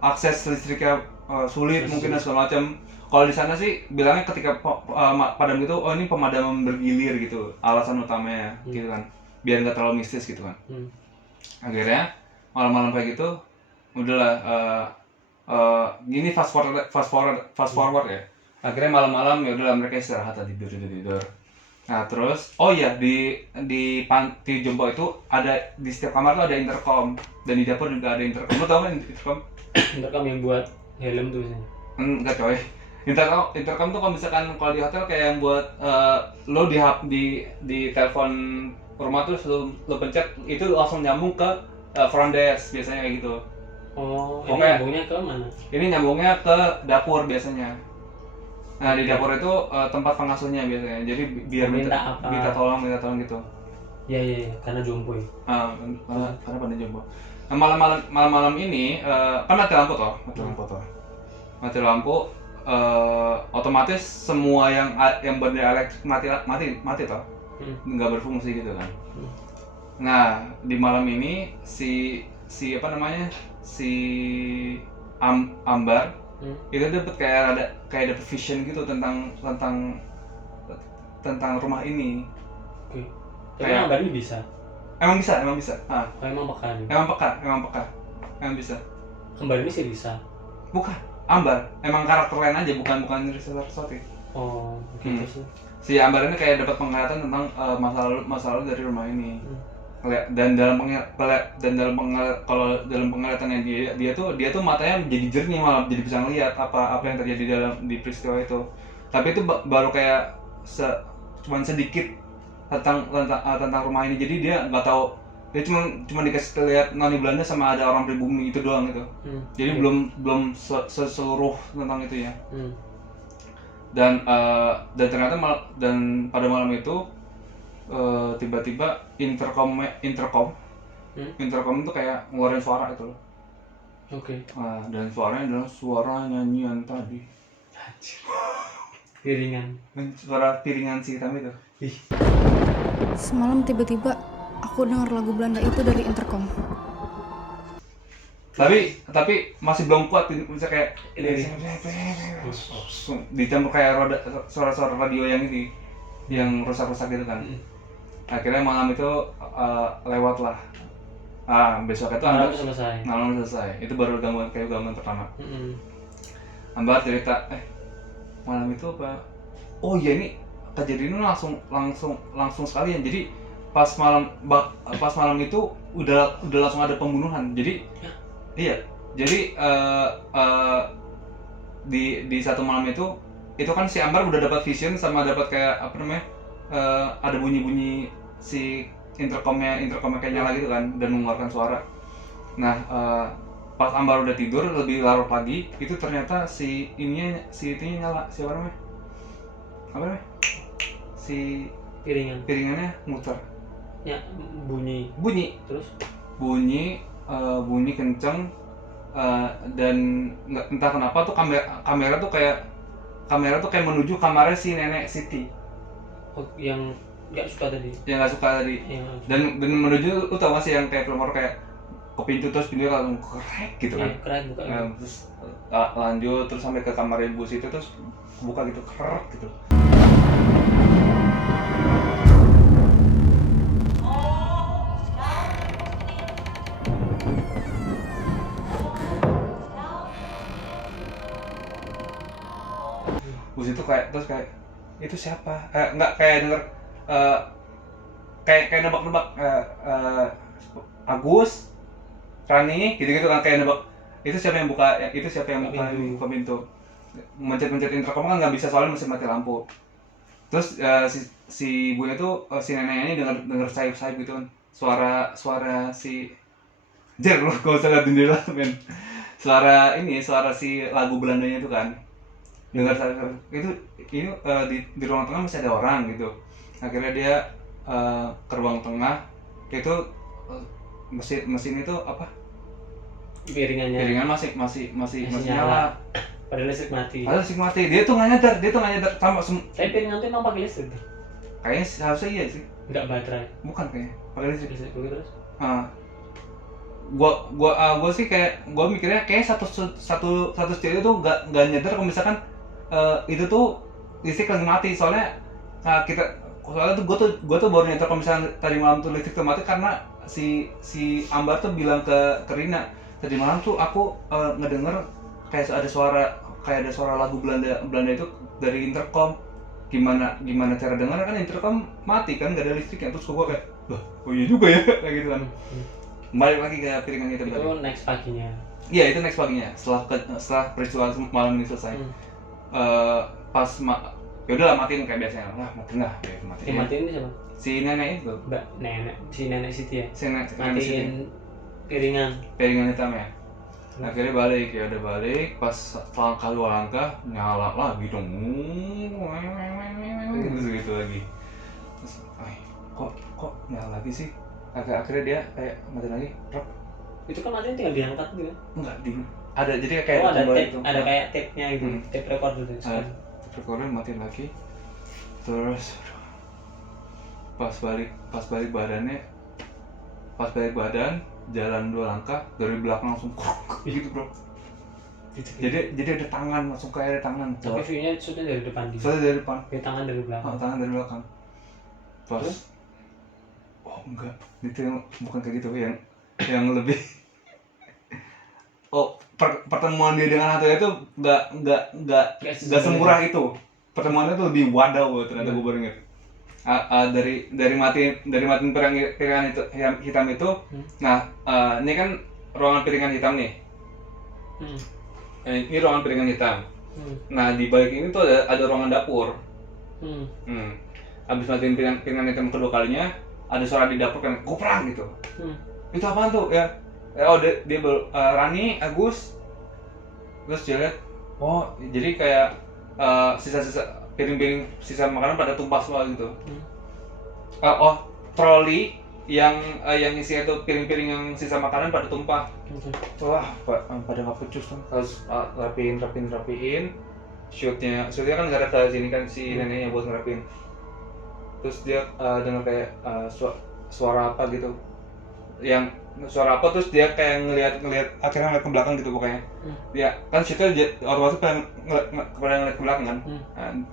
akses listriknya sulit mungkin dan segala macam. Kalau di sana sih bilangnya ketika padam gitu, ini pemadaman bergilir gitu, alasan utamanya gitu kan, biar nggak terlalu mistis gitu kan. Akhirnya malam-malam kayak gitu, udahlah, gini fast forward ya. Akhirnya malam-malam ya udahlah mereka istirahat, tidur. Nah terus, oh iya di panti jompo itu ada di setiap kamar tuh ada intercom dan di dapur juga ada intercom. Lo tau kan intercom? Intercom yang buat helm tuh biasanya. Enggak coy. Intercom tuh kalau misalkan kalau di hotel kayak yang buat lo di telepon rumah tuh lo pencet itu langsung nyambung ke front desk biasanya kayak gitu. Oh, ini Pokoknya- nyambungnya ke mana? Ini nyambungnya ke dapur biasanya. Nah di dapur itu tempat pengasuhnya biasanya. Jadi biar Minta apa? minta tolong gitu. Iya, karena jompo ya. Karena pada jompo. Nah malam-malam ini kan mati lampu toh, mati lampu. Otomatis semua yang benda elektrik mati toh, nggak berfungsi gitu kan. Nah di malam ini si Ambar itu dapat kayak dapet vision gitu tentang rumah ini. Oke. Tapi Kayak- Ambar ini bisa. Emang bisa. Oh, emang peka nih. Emang bisa. Kembar ini sih bisa. Bukan, Ambar. Emang karakter lain aja, bukan Saraswati. Oh, terus. Si Ambar ini kayak dapat penglihatan tentang masa lalu dari rumah ini. Dan dalam kalau dalam penglihatannya dia tuh matanya jadi jernih, malah jadi bisa ngelihat apa yang terjadi di peristiwa itu. Tapi itu baru kayak cuman sedikit tentang rumah ini. Jadi dia nggak tahu, dia cuma dikasih lihat noni Belanda sama ada orang pribumi itu doang gitu. Jadi belum seluruh tentang itu ya. Dan ternyata dan pada malam itu tiba-tiba intercom itu kayak ngeluarin suara itu loh. Oke. Dan suaranya adalah suara nyanyian tadi. Piringan. Suara piringan si hitam itu. Semalam tiba-tiba aku dengar lagu Belanda itu dari intercom. Tapi masih belum kuat, bisa kayak dicampur kayak suara-suara radio yang ini yang rusak-rusak gitu kan. Akhirnya malam itu lewat lah. Besok itu malam selesai. Itu baru gangguan pertama. Ambar cerita, malam itu apa? Oh iya, ini kejadiannya langsung sekali ya. Jadi pas malam itu udah langsung ada pembunuhan. Jadi iya. Jadi di satu malam itu kan si Ambar udah dapat vision sama dapat kayak ada bunyi-bunyi si intercomnya kayak nyala gitu kan dan mengeluarkan suara. Nah pas Ambar udah tidur lebih larut lagi, itu ternyata si itunya nyala, si piringannya muter. Ya, bunyi terus bunyi kenceng, dan entah kenapa tuh kamera tuh kayak menuju kamarnya si nenek Siti. Yang nggak suka tadi. Ya. Dan menuju, lu tau gak sih yang kayak film horor kayak ke pintu terus pintunya langsung krek gitu kan. Iya, krek buka. Terus lanjut terus sampai ke kamar ibu situ terus buka gitu, krek gitu. Bus itu kayak itu siapa? Enggak kayak denger kayak nebak-nebak Agus, Rani, gitu-gitu kan, kayak nebak itu siapa yang buka pintu. Mencet intercom kan nggak bisa soalnya masih mati lampu. Terus si ibunya tuh si neneknya ini denger sayup-sayup gitu kan. Suara si Jer, lu gak usah liat jendela men. Suara si lagu Belandanya itu kan. Dengar itu di ruang tengah masih ada orang gitu. Akhirnya dia ke ruang tengah, itu mesin itu apa? Piringan masih nyala. Padahal listrik mati. Dia tuh nggak nyadar sama Tapi piringan tuh emang pakai listrik. kayaknya harusnya iya sih. Nggak baterai. Bukan kayaknya. Pakai listrik. Terus. Gua sih kayak mikirnya kayak satu studio tuh nggak nyadar kalau misalkan itu tuh listrik lagi mati. Soalnya tuh gua tuh baru nyadar kalau misalkan tadi malam tuh listrik tuh mati karena si Ambar tuh bilang ke Rina, tadi malam tuh aku ngedenger kayak ada suara lagu Belanda itu dari intercom. gimana cara dengar kan intercom mati kan, gak ada listriknya. Terus gue kayak loh, oh iya juga ya kayak gitu kan. Balik lagi ke piringan hitam tadi. Itu next paginya. Iya, itu next paginya setelah peristiwa malam ini selesai. Ya udahlah, matiin kayak biasanya lah, matiin lah ya, matiin. Matiin ini siapa? Si nenek itu, si nenek Siti ya. matiin piringan hitam ya. Akhirnya balik, ya udah balik, pas langkah 2 langkah nyala lagi dong, gitu lagi. Terus, kok nyala lagi sih? Akhirnya dia kayak mati lagi, rok. Itu kan matinya tinggal diangkat gitu kan? Enggak, ada jadi kayak ada tape, gitu. ada kayak tape-nya gitu, tape record gitu. Tape recorder matiin lagi, terus pas balik badan jalan 2 langkah dari belakang langsung gitu bro. Jadi ada tangan, langsung kayak ada tangan. Tapi view-nya shootnya dari depan dia. Shootnya dari depan. Tangan dari belakang. Tangan dari belakang. Terus? Oh enggak, itu yang bukan kayak gitu, yang lebih. Oh, pertemuan dia dengan hantu itu nggak semurah itu. Pertemuannya tuh lebih wadaw ternyata. Gue baru inget. Dari matiin piringan hitam itu. Nah, ini kan ruangan piringan hitam nih. Ini ruangan piringan hitam. Nah, di balik ini tuh ada ruangan dapur. Abis matiin piringan hitam kedua kalinya, ada suara di dapur kan, goprang gitu. Itu apaan tuh ya? Oh, dia Rani, Agus. Terus dia lihat, oh jadi kayak sisa-sisa piring-piring sisa makanan pada tumpah semua gitu. Troli yang isinya itu piring-piring yang sisa makanan pada tumpah. Wah, pada nggak pecus kan. Harus rapiin. Shootnya kan nggak ada ke sini kan si neneknya buat ngerapiin. Terus dia dengar kayak suara apa gitu. Yang suara apa, terus dia kayak ngelihat akhirnya ngeliat ke belakang gitu pokoknya. Dia kan shootnya otomatis pengen ngeliat ke belakang kan.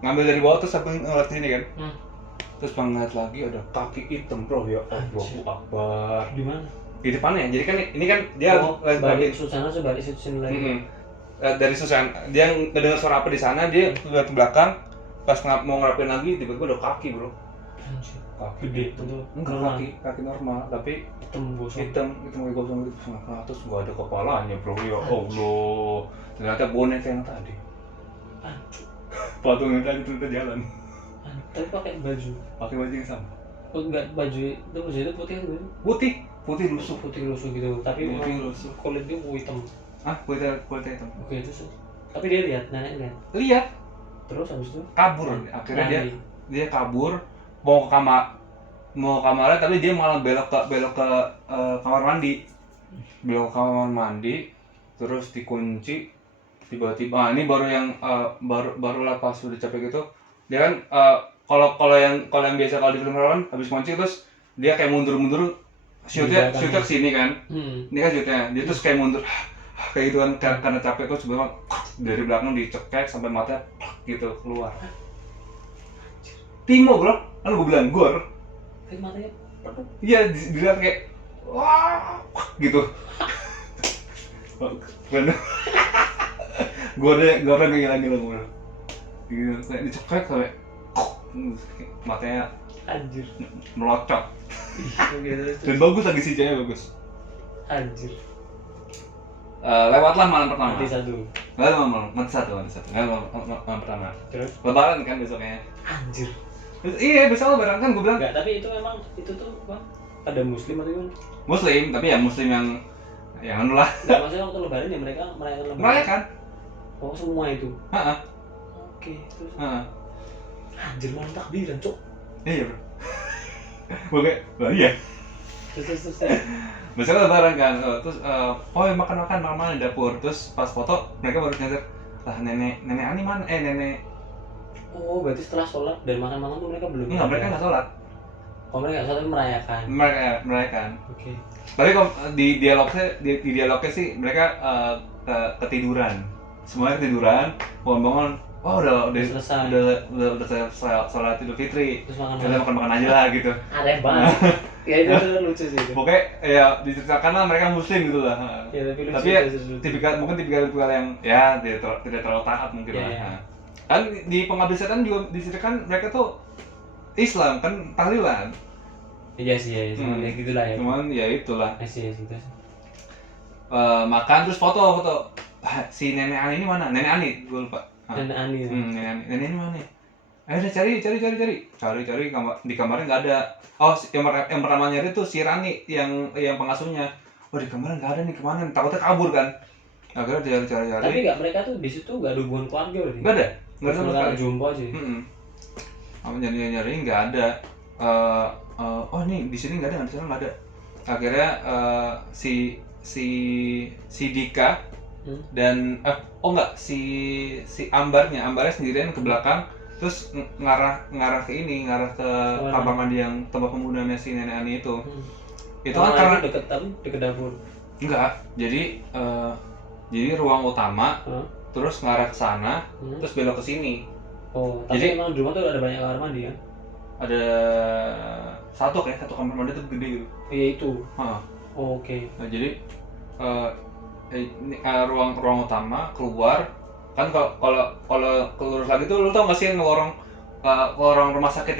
Ngambil dari bawah terus sambil ngeliat sini kan. Terus ngeliat lagi ada kaki hitam bro, ya Allahu Akbar. Di mana? Di depannya. Jadi kan ini kan dia balik susana coba disusun lagi. Dari Susan, dia ngedengar suara apa di sana, dia lihat ke belakang, pas mau ngerapin lagi tiba-tiba ada kaki bro. Kaki gede itu enggak, kaki normal tapi hitam kayak gosong gitu. Terus nggak ada kepalanya bro, ya Allah. Ternyata boneka yang tadi. Patung yang tadi ternyata jalan. Tapi pakai baju yang sama. Oh enggak, baju itu putih lusuh gitu, tapi lusuh. kulitnya hitam. Kulit hitam. Oke, terus tapi dia nenek lihat terus habis itu kabur. Akhirnya dia kabur mau ke kamarnya, tapi dia malah belok ke kamar mandi, terus dikunci. Tiba-tiba ini baru lah pas udah capek gitu, dia kan kalau yang biasa kalau di film horor habis kunci terus dia kayak mundur shootnya ke sini kan. Ini kan shootnya dia terus kayak mundur kayak gitu kan karena capek, terus sebenarnya dari belakang dicekek sampai mata gitu keluar. Timo bro, kan gue bilang gor. Kayak matanya penuh. Iya, dilihat kayak wah gitu. Keren. Gue udah gila-gila gue. Gitu, kayak dicekek sampai matanya anjir melocot. Dan bagus lagi CJ-nya bagus. Anjir. Lewatlah malam pertama. Mati satu. Mati malam pertama. Terus? Lebaran kan besoknya. Anjir. Iya, besok lebaran kan gue bilang. Enggak, tapi itu emang itu tuh apa? Pada muslim atau gimana? Muslim, tapi ya muslim yang anu lah. Enggak, maksudnya waktu lebaran ya mereka merayakan lebaran. Merayakan. Oh, semua itu. Heeh. Oke, terus. Anjir, malam takbiran, Cok. Iya, bro. Oke, iya. Terus. Besok lebaran kan, terus makan di dapur, terus pas foto mereka baru nyadar, lah nenek Ani mana? Nenek. Oh, berarti setelah sholat dan makan tuh mereka belum? Enggak, mereka nggak sholat. Oh, mereka nggak sholat, tapi merayakan. Merayakan. Oke. Tapi kalau di dialognya sih mereka ketiduran, semuanya ketiduran, bangun. Wah udah selesai. Udah sholat Idul Fitri. Terus kita makan aja lah gitu. Aneh banget. Ya itu lucu sih itu. Pokoknya ya diceritakan lah mereka muslim gitu lah. Ya, tapi ya tipikal yang ya tidak terlalu taat mungkin lah. Ya. kan di Pengabdi Setan juga diceritakan mereka tuh Islam kan tahlilan. Iya sih, ya, cuman ya gitulah ya. Cuman ya itulah. Iya gitu. Makan terus foto. Si nenek Ani ini mana? Nenek Ani, gue lupa. Nenek Ani. Nenek ini mana? Ayo udah cari di kamarnya nggak ada. Oh, yang pertama nyari tuh si Rani yang pengasuhnya. Oh, di kamarnya nggak ada nih, kemana? Takutnya kabur kan. Akhirnya dia cari. Tapi nggak, mereka tuh di situ nggak ada hubungan keluarga berarti. Nggak ada sama sekali. Jumpa aja. Kamu nyari nggak ada. Oh nih di sini nggak ada, di sana nggak ada. Akhirnya si Dika dan si Ambarnya sendirian ke belakang, terus ngarah ke kamar mandi yang tempat pembunuhannya si nenek Ani itu. Itu kan karena deket dapur. Enggak, jadi ruang utama, terus ngarah ke sana, terus belok ke sini. Oh, tapi jadi, emang di rumah tuh ada banyak kamar mandi kan? Ada satu kamar mandi tuh gede gitu. Iya itu. Oh, oke. Nah, jadi ruang utama keluar kan, kalau kelurus lagi tuh lu tau gak sih yang lorong rumah sakit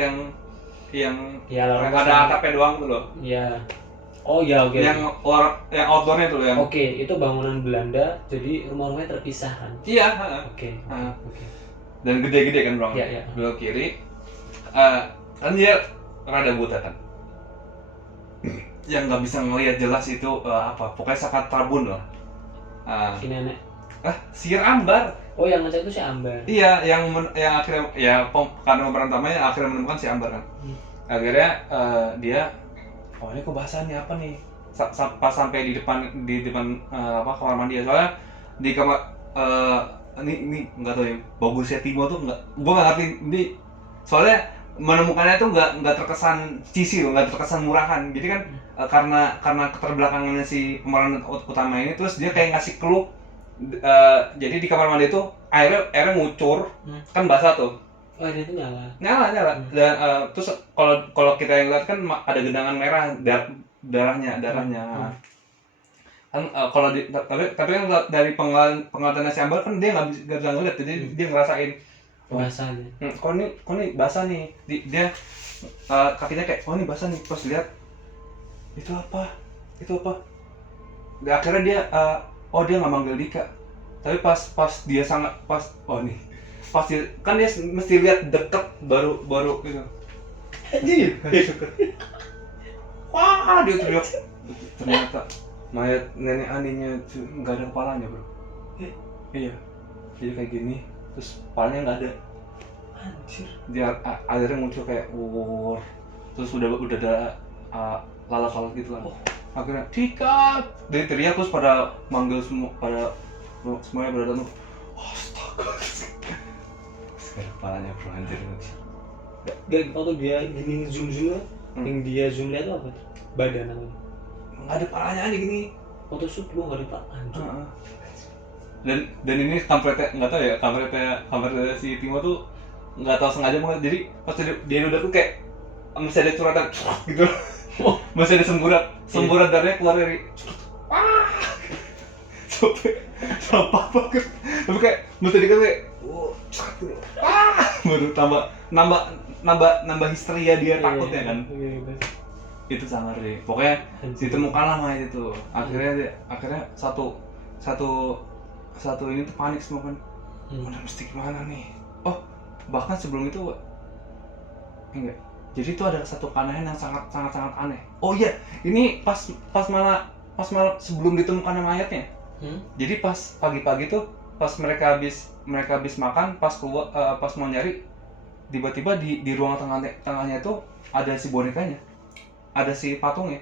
yang ya, ada atapnya doang tuh loh. Iya. Oh iya, oke. Yang outdoornya tuh yang. Oke, itu bangunan Belanda, jadi rumah-rumahnya terpisah kan? Iya. Oke. Dan gede-gede kan ruangan. Iya. Belok kiri, kan dia rada buta kan. Yang nggak bisa ngelihat jelas itu pokoknya sangat trabun lah. Si nenek. Sihir Ambar. Oh, yang ngecek itu si Ambar. Iya, yang akhirnya karena pemeran utamanya akhirnya menemukan si Ambar kan. Akhirnya dia, ini kok bahasanya apa nih? Pas sampai di depan kamar mandi, soalnya di kamar ini nggak tahu ya, bagusnya Timo tuh gue nggak ngerti ini, soalnya menemukannya tuh nggak terkesan cheesy loh, nggak terkesan murahan. Jadi kan karena keterbelakangannya si pemeran utama ini, terus dia kayak ngasih clue. Jadi di kamar mandi itu airnya ngucur, kan basah tuh. Oh, ini tuh nyala. Dan terus kalau kita yang lihat kan ada genangan merah darahnya. Kan kalau tapi kan dari penglihatan si Ambar kan dia nggak bisa ngeliat, jadi dia ngerasain basahnya. Kok ini basah nih. Dia kakinya kayak ini basah nih. Pas lihat itu apa? Akhirnya dia dia nggak manggil Dika. Tapi pas dia kan dia mesti lihat deket baru gitu. Anjir. Wah, dia teriak. Ternyata mayat nenek Aninya nggak ada kepalanya, bro. Iya. Jadi kayak gini, terus kepalanya nggak ada. Anjir. Dia akhirnya muncul kayak terus udah ada lalat-lalat gitu kan. Akhirnya Dika, dia teriak, terus pada manggil semuanya pada datang. Astaga. Sekarang kepalanya bro, anjir. Gak waktu dia gini zoom yang dia zoom lihat apa? Badan apa? Nggak ada palanya aja gini. Photoshoot gua nggak ada pak, anjir. Dan ini kampretnya nggak tahu ya, kampretnya si Timo tuh nggak tahu sengaja banget. Jadi pas dia udah tuh kayak masih ada curatan gitu. Masih ada semburat darahnya keluar dari sampai banget. Tapi kayak mesti dikasih kayak baru nambah histeria dia takutnya kan. Itu sangar deh. Pokoknya ditemukanlah mayat itu. Akhirnya satu ini tuh panik semua kan. Udah mesti gimana nih? Oh, bahkan sebelum itu enggak. Jadi itu ada satu keanehan yang sangat aneh. Oh iya, ini pas malah sebelum ditemukannya mayatnya. Jadi pas pagi-pagi tuh, pas mereka habis makan, pas mau nyari, tiba-tiba di ruang tengahnya itu ada si bonekanya, ada si patungnya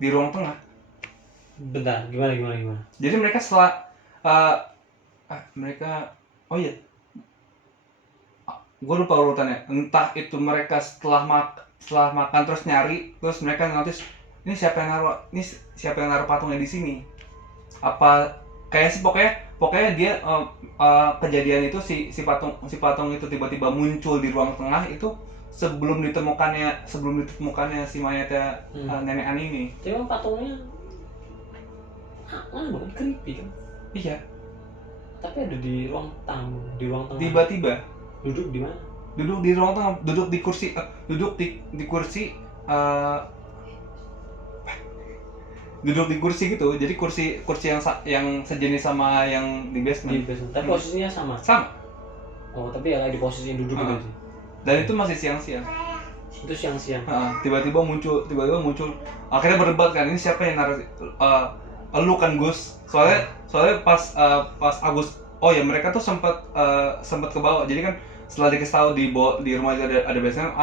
di ruang tengah. Bentar, gimana? Jadi mereka setelah gue lupa urutannya. Entah itu mereka setelah makan terus nyari, terus mereka notice ini siapa yang naruh patungnya di sini. Apa kayak sih pokoknya dia kejadian itu si patung itu tiba-tiba muncul di ruang tengah itu sebelum ditemukannya si mayatnya nenek Ani ini. Cuma patungnya banget creepy kan? Iya. Tapi ada di ruang tamu, di ruang tengah. Tiba-tiba Duduk di mana? Duduk di ruang tengah, duduk di kursi duduk di kursi gitu. Jadi kursi yang sejenis sama yang di basement. Tapi posisinya sama. Oh, tapi ya di posisi duduk gitu sih. Dan itu masih siang-siang. Itu siang-siang. Tiba-tiba muncul. Akhirnya berdebat kan, ini siapa yang naruh lu kan Gus. Soalnya pas Agus, oh ya mereka tuh sempat ke bawah. Jadi kan setelah dikasih tahu di rumah itu ada basement,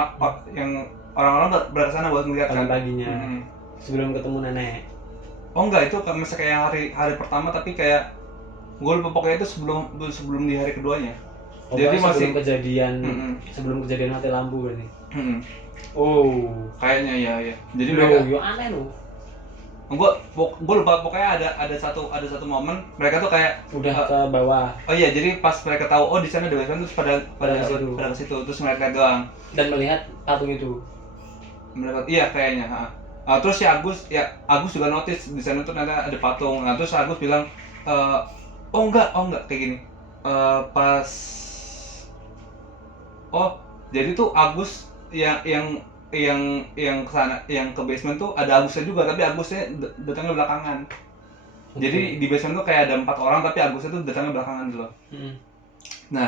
yang orang-orang berada sana buat ngeliat kan. Pagi-paginya. Sebelum ketemu nenek. Oh enggak, itu misalnya kayak hari pertama, tapi kayak gue lupa pokoknya itu sebelum di hari keduanya. Oh, jadi masih sebelum kejadian mati lampu berarti. Oh, kayaknya ya. Jadi mereka aneh loh. Gue lupa pokoknya ada satu momen mereka tuh kayak udah ke bawah. Oh iya, jadi pas mereka tahu oh di sana ada basement terus pada ke situ terus mereka doang dan melihat patung itu. Iya kayaknya. Terus si Agus juga notice di sana tuh ternyata ada patung. Nah, terus Agus bilang oh enggak kayak gini. Jadi tuh Agus yang kesana, yang ke basement tuh ada Agusnya juga, tapi Agusnya datangnya belakangan. Okay. Jadi di basement tuh kayak ada 4 orang, tapi Agusnya tuh datangnya belakangan gitu loh. Nah,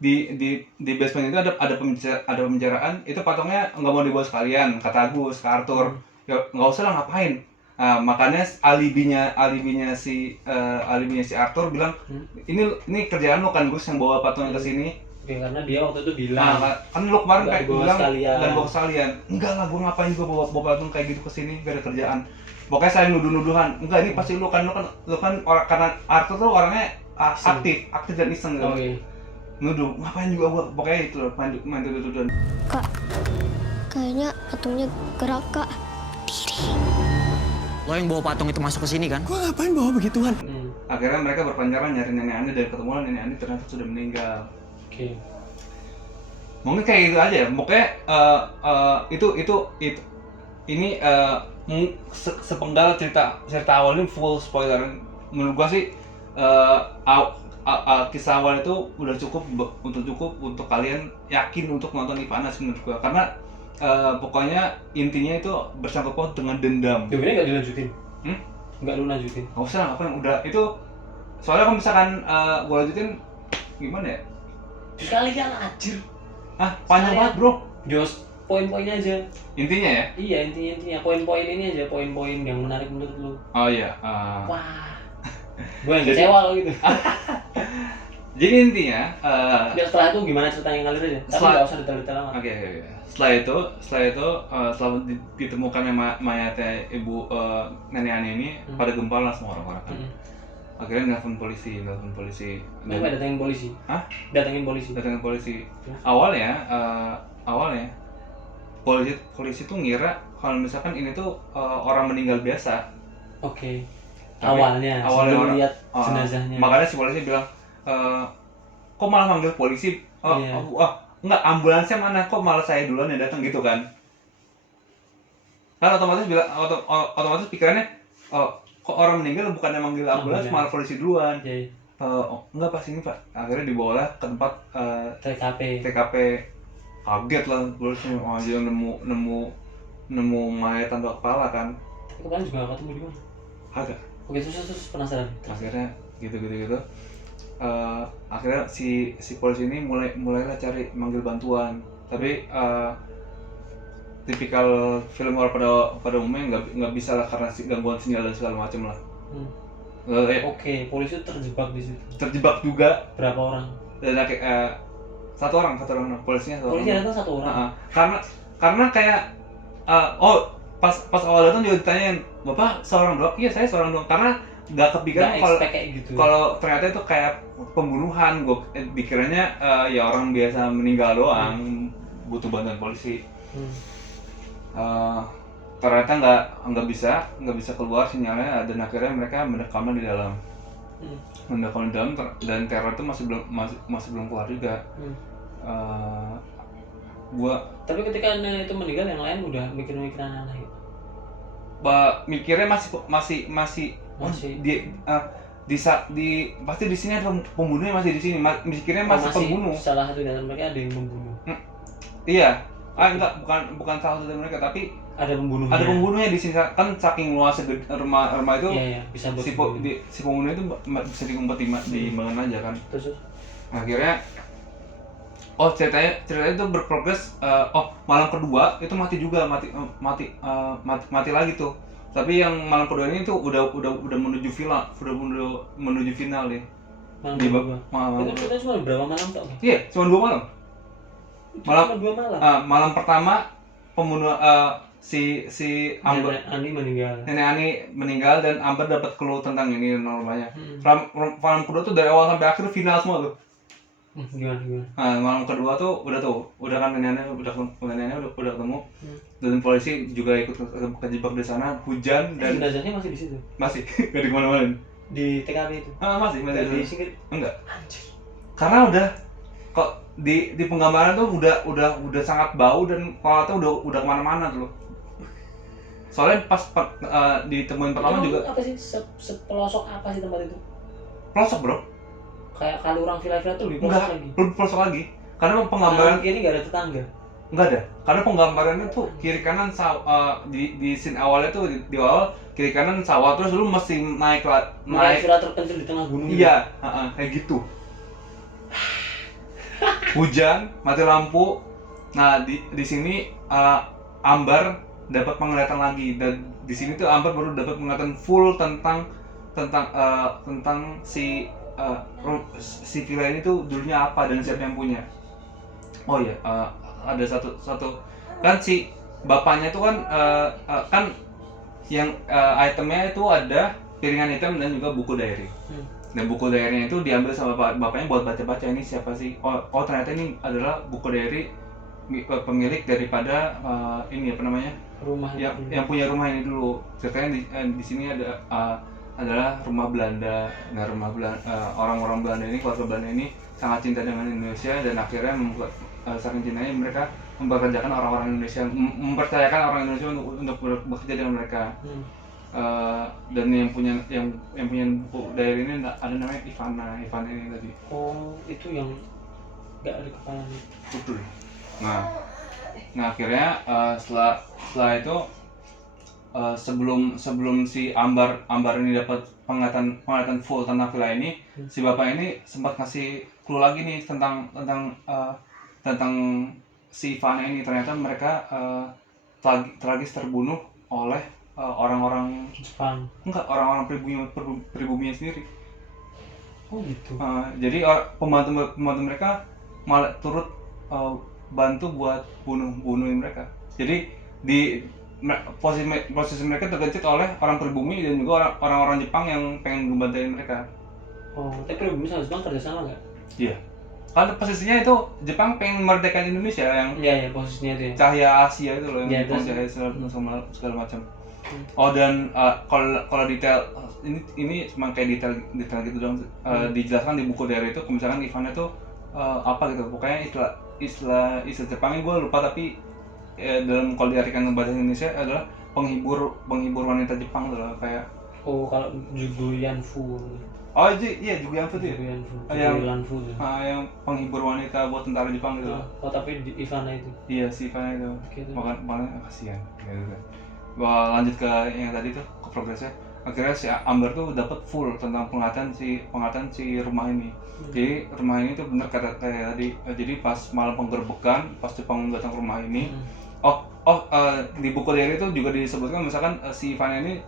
di basement itu ada pembicaraan, itu patungnya nggak mau dibawa sekalian, kata Agus ke Arthur. Ya nggak usah lah, ngapain. Makanya alibinya si Arthur bilang, ini kerjaan lo kan Gus yang bawa patungnya ke sini. Oke, karena dia waktu itu bilang kan lu kemarin kayak bilang dan bawa sekalian. Enggak lah, gue ngapain gue bawa patung kayak gitu ke sini, gak ada kerjaan. Pokoknya saya nuduh-nuduhan. Enggak, ini pasti lu kan orang, karena Arthur tuh orangnya aktif dan iseng gitu. Okay. Nuduh, ngapain juga gua, pokoknya itu loh, main tuduh-tuduhan. Kak, kayaknya patungnya gerak, Kak. Lo yang bawa patung itu masuk ke sini kan? Gua ngapain bawa begituan? Akhirnya mereka berpancaran nyari nenek Andi, dan ketemu nenek Andi ternyata sudah meninggal. Oke. Mungkin kayak gitu aja ya. Pokoknya itu ini sepenggal cerita awal ini full spoiler. Menurut gua sih kisah awal itu udah cukup untuk kalian yakin untuk nonton Ivana sih menurut gua. Karena pokoknya intinya itu bersangkut paut dengan dendam. Ini nggak dilanjutin? Nggak lu lanjutin? Nggak usah, ngapain, udah itu. Soalnya kalau misalkan gua lanjutin gimana ya? Sekalian anjir. Panjang banget bro. Jos poin-poinnya aja. Intinya ya? Iya, intinya poin-poin ini aja, poin-poin yang menarik menurut lu. Oh iya. Wah. Gue yang kecewa lo gitu. Jadi intinya setelah itu gimana ceritanya, ngalir aja. Tapi nggak usah detail-detail amat. Oke. Setelah itu setelah ditemukan mayatnya ibu nenek Ani ini, pada gempar lah semua orang-orang kan. Akhirnya nelfon polisi. Kenapa datangin polisi? Datangin polisi. Terus? Awalnya polisi tuh ngira kalau misalkan ini tuh orang meninggal biasa. Oke. Awalnya sebelum lihat jenazahnya. Makanya si polisi bilang, kok malah manggil polisi? Enggak, ambulansnya mana? Kok malah saya duluan yang datang gitu kan? Kan otomatis pikirannya, kok orang meninggal bukan yang manggil ambulans, malah polisi duluan. Enggak, pas ini Pak. Akhirnya dibawalah ke tempat TKP. Kaget lah polisi, dia nemu mayat tanpa kepala kan. Kemarin juga gak ketemu di mana? Agak. Oke, terus penasaran. Akhirnya gitu. Akhirnya si polisi ini mulailah cari, manggil bantuan. Tapi tipikal film horor pada umumnya nggak bisa lah, karena gangguan sinyal dan segala macam lah. Oke, polisi terjebak di situ. Terjebak juga. Berapa orang? Dan satu orang polisinya. Polisinya datang satu orang. Karena kayak pas awal datang juga ditanyain, Bapak seorang doang? Iya, saya seorang doang. Karena nggak kepikiran kalau ternyata itu kayak pembunuhan. Gue dikiranya ya orang biasa meninggal doang, butuh bantuan polisi. Ternyata nggak bisa keluar sinyalnya, dan akhirnya mereka mendekamnya di dalam. Dan teror itu masih belum keluar juga. Tapi ketika nenek itu meninggal, yang lain udah mikir-mikiran aneh. Mikirnya masih dia pasti di sini ada pembunuhnya, masih di sini, mikirnya masih pembunuh. Salah satu dari mereka ada yang membunuh. Iya. Enggak, bukan salah satu dari mereka, tapi ada pembunuhnya. Ada pembunuhnya di sini kan, saking luasnya rumah itu. Iya, bisa si pembunuh itu bisa dikumpet di mana aja kan. Terus akhirnya ceritanya itu berprogres. Malam kedua itu mati lagi tuh. Tapi yang malam kedua ini tuh udah menuju final deh. Itu kita cuma berapa malam tak? Iya, cuma 2 malam. Cuma 2 malam. Malam pertama pembunuh si Amber, Nenek Ani meninggal dan Amber dapat clue tentang ini namanya. Malam kedua tuh dari awal sampai akhir final semua tuh. Gimana? Malam kedua tuh udah kan neneknya udah ketemu. Dan polisi juga ikut kejebak di sana, hujan dan jenazahnya masih di situ. Masih gak di kemana-mana. Di TKP itu. Masih di sini. Enggak. Anjir. Karena udah kok di penggambaran tuh udah sangat bau dan kualitasnya udah kemana-mana tuh loh. Soalnya pas ditemuin pertama itu juga apa sih, sepelosok apa sih tempat itu? Pelosok bro. Kayak kalau orang villa-villa tuh lebih pelosok lagi. Lebih pelosok lagi. Karena penggambaran kiri nggak ada tetangga. Nggak ada. Karena penggambarannya tuh kiri kanan di scene awalnya tuh di awal kiri kanan sawah, terus lu mesti naik villa terpencil di tengah gunung. Iya, kayak gitu. Hujan, mati lampu. Nah di sini Amber dapat penglihatan lagi, dan di sini tuh Amber baru dapat penglihatan full tentang si villa ini tuh dulunya apa dan siapa yang punya. Oh iya, ada satu kan si bapaknya tuh kan yang itemnya itu ada piringan hitam dan juga buku diary. Dan buku diary itu diambil sama bapaknya buat baca-baca, ini siapa sih? Oh ternyata ini adalah buku diary pemilik daripada ini apa namanya? Rumah yang punya rumah ini dulu. Ceritanya di sini adalah rumah Belanda. Nah, orang-orang Belanda ini, keluarga Belanda ini sangat cinta dengan Indonesia dan akhirnya saking cintanya mereka mempekerjakan orang-orang Indonesia, mempercayakan orang Indonesia untuk bekerja dengan mereka. Dan yang punya buku diary ini ada namanya Ivana ini tadi. Oh, itu yang nggak ada kepalanya. Betul. Nah akhirnya setelah itu sebelum si Ambar ini dapat penglihatan full tentang villa ini, si bapak ini sempat ngasih clue lagi nih tentang si Ivana ini. Ternyata mereka tragis terbunuh oleh orang-orang Jepang. Enggak, orang-orang pribuminya sendiri. Oh gitu. Jadi pembantu mereka malah turut bantu buat bunuhin mereka. Jadi di posisi mereka tergencet oleh orang pribumi dan juga orang-orang Jepang yang pengen ngebantuin mereka. Oh, tapi pribumi sama Jepang kerjasama nggak? Iya. Kan posisinya itu Jepang pengen memerdekakan Indonesia yang Iya, posisinya itu ya. Cahaya Asia itu loh, yang cahaya segala macam. Oh, dan kalau detail ini cuma kayak detail gitu dong. Dijelaskan di buku diary itu, misalkan Ivana itu apa gitu, pokoknya istilah Jepangnya gue lupa, tapi dalam kalau diartikan ke bahasa Indonesia adalah penghibur wanita Jepang tuh lah, kayak kalau Jugoyanfu. Oh iya, Jugoyanfu tuh ya. Jugoyanfu. Yang penghibur wanita buat tentara Jepang gitu. Oh, tapi Ivana itu. Iya, si Ivana itu. Gitu. Makanya kasihan gitu kan. Gua lanjut ke yang tadi tuh, ke progresnya. Akhirnya si Amber tuh dapat full tentang penglihatan si rumah ini. Jadi rumah ini tuh bener kayak tadi. Jadi pas malam penggerbekan, pas Jepang datang ke rumah ini, di buku diary itu juga disebutkan misalkan si Ivana ini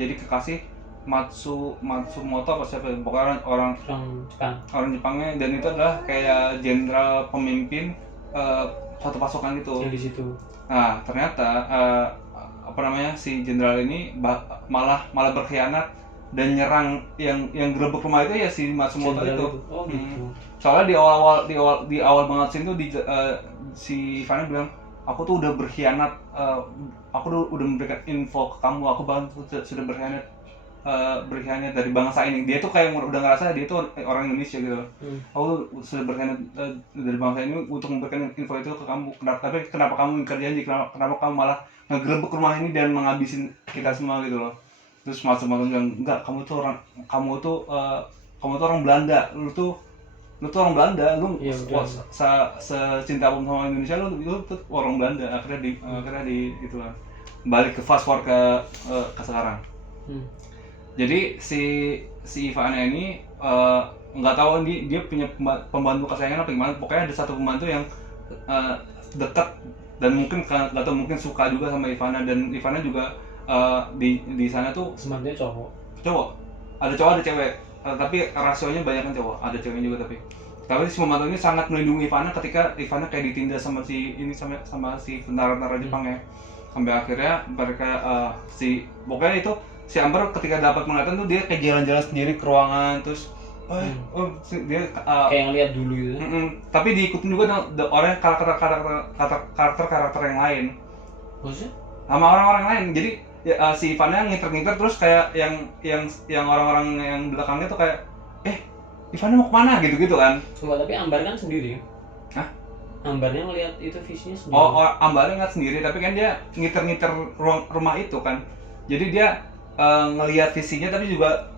jadi kekasih Matsumoto apa siapa, pokoknya orang Jepangnya, dan itu adalah kayak jenderal pemimpin satu pasukan itu. Yang di situ. Nah ternyata si jenderal ini malah berkhianat dan nyerang yang gerebek rumah itu ya si Matsumoto itu. Oh gitu. Soalnya di awal banget sih tuh si Ivana bilang, aku tuh udah berkhianat, aku tuh udah memberikan info ke kamu, aku bahkan sudah berkhianat dari bangsa ini. Dia tuh kayak udah ngerasa dia tuh orang Indonesia gitu. Aku tuh sudah berkhianat dari bangsa ini untuk memberikan info itu ke kamu. Tapi kenapa kamu ingkar janji? Kenapa kamu malah ngegerebek rumah ini dan menghabisin kita semua gitu loh. Terus pembantu bilang, enggak, kamu tuh orang Belanda, lu tuh orang Belanda, lu secinta sama Indonesia, lu tuh orang Belanda. Akhirnya di itu lah, balik ke fast forward ke sekarang. Jadi si Ivana ini nggak tahu dia punya pembantu kesayangan apa gimana, pokoknya ada satu pembantu yang dekat dan mungkin nggak tahu, mungkin suka juga sama Ivana, dan Ivana juga di sana tuh sebenarnya cowok, ada cowok ada cewek, tapi rasionya banyak kan cowok, ada ceweknya juga. Tapi si pembantu ini sangat melindungi Ivana ketika Ivana kayak ditindas sama si tentara Jepang ya, sampai akhirnya mereka pokoknya itu si Amber ketika dapat pengetahuan tuh dia kayak jalan-jalan sendiri ke ruangan, terus dia kayak ngeliat dulu gitu. Tapi diikutin juga orang karakter yang lain. Maksudnya? Sama orang-orang lain. Jadi si Ivana ngiter-ngiter, terus kayak yang orang-orang yang belakangnya tuh kayak Ivana mau kemana gitu kan. Enggak, tapi Ambar kan sendiri. Hah? Ambarnya ngeliat itu visinya sendiri. Ambarnya ngeliat sendiri, tapi kan dia ngiter-ngiter rumah itu kan. Jadi dia ngelihat visinya, tapi juga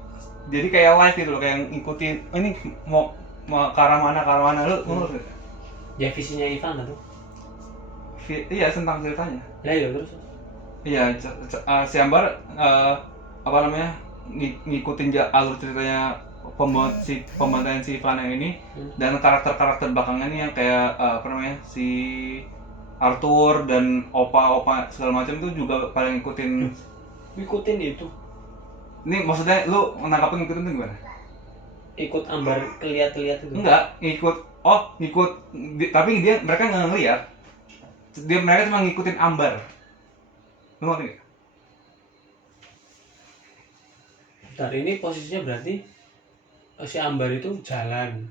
jadi kayak live gitu loh, kayak ngikutin ini mau ke arah mana lu. Ya visinya Ivana tuh. Iya, tentang ceritanya. Lah iya terus. Iya, si Ambar ngikutin alur ceritanya pembantaian si Ivana ini, dan karakter belakangnya nih yang kayak si Arthur dan opa segala macam itu juga paling ngikutin itu. Ini maksudnya lu menangkapin ngikutin itu gimana? Ikut Ambar lihat itu? Enggak, ngikut, tapi mereka nggak ngeliat. Mereka cuma ngikutin Ambar. Lu ngerti nggak? Dari ini posisinya berarti si Ambar itu jalan.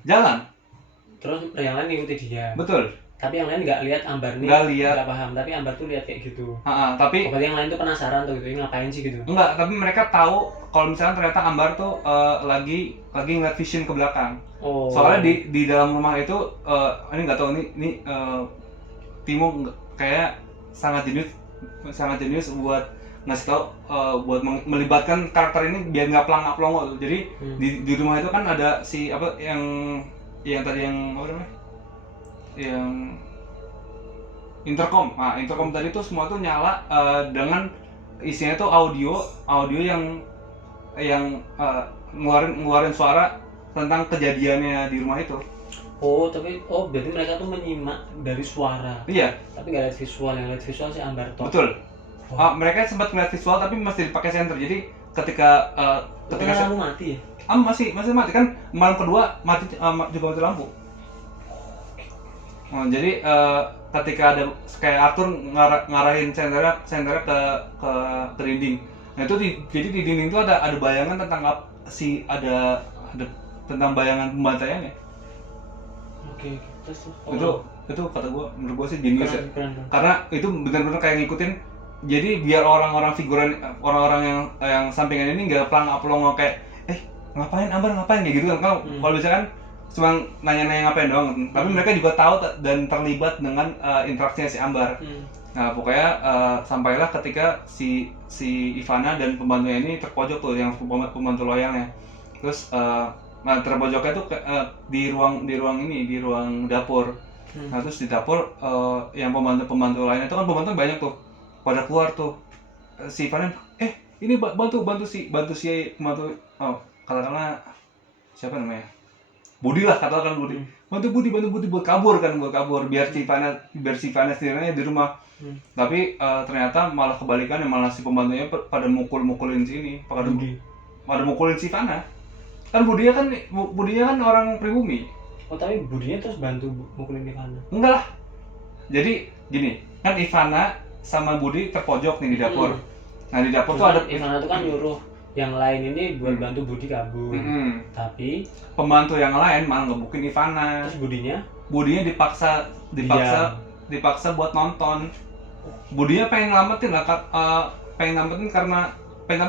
Terus yang lain ngikuti dia. Betul. Tapi yang lain nggak lihat Ambar nih. Nggak paham. Tapi Ambar tuh lihat kayak gitu. Tapi berarti yang lain tuh penasaran tuh gitu, ngapain sih gitu? Enggak, tapi mereka tahu kalau misalnya ternyata Ambar tuh lagi ngeliat vision ke belakang. Soalnya di dalam rumah itu ini nggak tahu ini Timo kayak sangat jenius buat ngasih tahu, buat melibatkan karakter ini biar nggak pelongo. Jadi di rumah itu kan ada si yang tadi yang apa namanya? Yang intercom. Intercom tadi tuh semua tuh nyala dengan isinya tuh audio yang ngeluarin suara tentang kejadiannya di rumah itu. Berarti mereka tuh menyimak dari suara. Iya. Tapi nggak lihat visual, yang lihat visual si Ambar toh. Betul. Mereka sempat ngeliat visual tapi masih dipakai senter. Jadi ketika lampu mati ya? Masih mati kan, malam kedua juga mati lampu. Jadi ketika ada kayak Arthur ngarahin senternya ke dinding. Nah itu jadi di dinding itu ada bayangan tentang ada tentang bayangan pembantaiannya. Oke. Itu kata gue, menurut gue sih genius ya. Karena itu benar-benar kayak ngikutin. Jadi biar orang-orang yang sampingan ini nggak pelongo kayak ngapain Ambar kayak gitu kan. Kalau misalkan cuma nanya-nanya ngapain doang, tapi mereka juga tahu dan terlibat dengan interaksinya si Ambar. Nah pokoknya sampailah ketika si Ivana dan pembantunya ini terpojok tuh, yang pembantu loyalnya. Terus terpojoknya tuh di ruang dapur. Nah terus di dapur yang pembantu lainnya itu kan pembantu banyak tuh, pada keluar tuh. Si Ivana ini bantu si pembantu, katakanlah siapa namanya, Budi lah, katakan Budi. Bantu Budi buat kabur biar si Ivana sendirinya di rumah. Tapi ternyata malah kebalikannya, malah si pembantunya pada mukulin si Ivana. Kan Budinya kan orang pribumi. Tapi Budinya terus bantu mukulin Ivana? Enggak lah. Jadi gini, kan Ivana sama Budi terpojok nih di dapur. Nah di dapur tuh ada Ivana tuh kan nyuruh yang lain ini buat bantu Budi kabur. Tapi pembantu yang lain malah ngebukin Ivana. Terus Budinya dipaksa buat nonton. Budinya pengen ngelamatin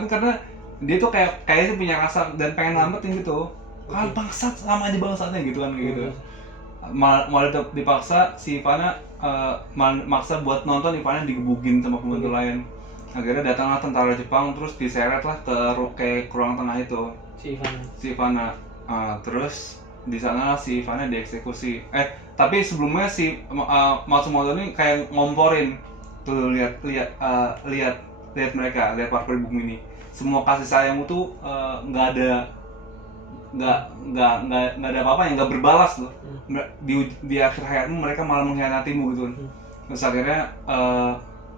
karena dia tuh kayaknya punya rasa dan pengen ngelamatin gitu. Kan bangsat, sama aja bangsatnya gitu kan gitu. Malah dipaksa si Ivana maksa buat nonton, Ivana digebukin sama pembantu lain. akhirnya datanglah tentara Jepang terus diseret lah ke ruang tengah itu si Ivana. Terus di sana si Ivana dieksekusi. Tapi sebelumnya si Matsumoto ini kayak ngomporin tuh, lihat mereka, lihat para pribumi ini. Semua kasih sayangmu tuh nggak ada apa-apa yang nggak berbalas loh. Di akhir hayatmu mereka malah mengkhianatimu gitu. Terus akhirnya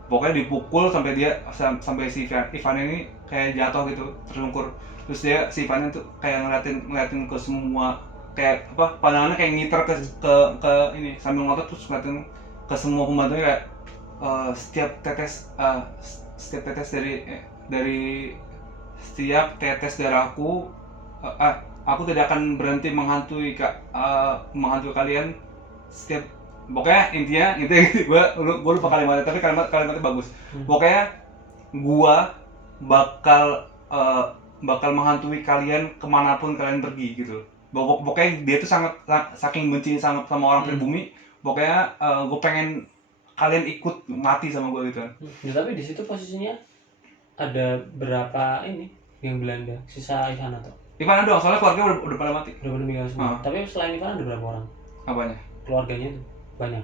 pokoknya dipukul sampai si Ivana ini kayak jatuh gitu, tersungkur. Terus si Ivana tuh kayak ngeliatin ke semua, kayak apa, pandangannya kayak ngiter ke ini sambil ngotot, terus ngeliatin ke semua pembantunya kayak setiap tetes darahku, aku tidak akan berhenti menghantui kalian setiap. Pokoknya intinya gue lupa kalimatnya, tapi kalimatnya bagus. Pokoknya gue bakal menghantui kalian kemanapun kalian pergi gitu. Pokoknya dia tuh saking benci sama orang pribumi. Pokoknya gue pengen kalian ikut mati sama gue gitu. Ya, tapi di situ posisinya ada berapa ini yang Belanda, sisa Ivana tuh? Ivana doang, soalnya keluarga udah pada mati. Udah meninggal semua. Tapi selain Ivana ada berapa orang? Apanya? Keluarganya tuh banyak.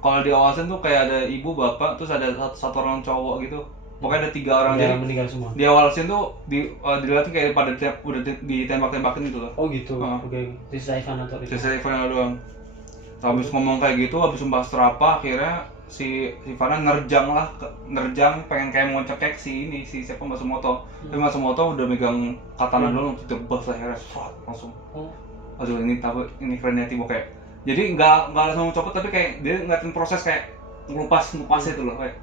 Kalau di awasan tuh kayak ada ibu, bapak, terus ada satu orang cowok gitu. Pokoknya ada 3 orang. Jadi meninggal semua. Di awal scene tuh dilihat kayak pada udah ditembak-tembakin gitu loh. Oh gitu. Oke. Sisa Ivana tuh. Sisa Ivana doang. Habis ngomong kayak gitu, habis membahas terapa, akhirnya si Ivana nerjang pengen kayak mau cekek si siapa Matsumoto. Tapi Matsumoto udah megang katana dulu, ditebas lehernya, langsung. Aduh, ini kerennya Tibo kayak. Jadi nggak langsung copot, tapi kayak dia ngeliatin proses kayak ngupasnya itu loh kayak.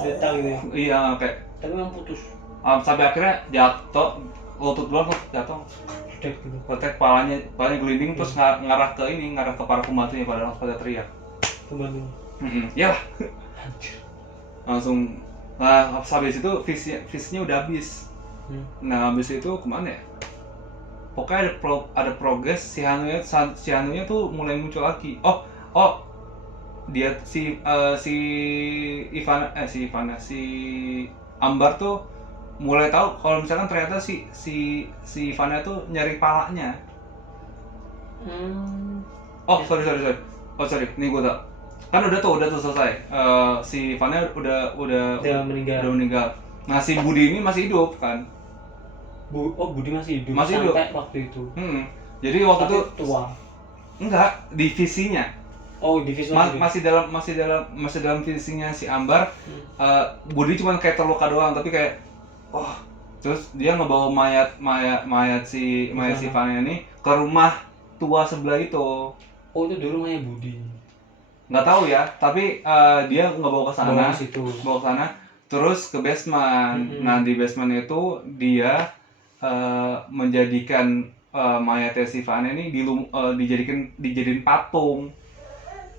Detail gitu ya. Iya kayak. Tapi memang putus. Sampai akhirnya jatuh, lutut doang jatuh. Kotek palanya gelinding, terus ngarah ke para pembantunya pada teriak. Pembantu. Iyalah. Langsung habis itu visinya udah habis. Nah habis itu kemana ya? Pokoknya ada progres, si Hanunya tuh mulai muncul lagi. Dia si Ambar tuh mulai tahu kalau misalkan ternyata si Ivana tuh nyari palanya. Sorry, nih gue tau. Kan udah tuh selesai. Si Ivana udah meninggal. Nah si Budi ini masih hidup kan? Budi masih hidup. Masih hidup sampai waktu itu. Jadi waktu itu tua. Enggak, divisinya. Masih dalam visinya si Ambar. Budi cuma kayak terluka doang, tapi kayak terus dia ngebawa mayat si Ivana ini ke rumah tua sebelah itu. Itu dulu rumahnya Budi. Nggak tahu ya, tapi dia ngebawa ke sana. Terus ke basement. Nah di basement itu dia menjadikan mayatnya si Ivana ini dijadiin patung.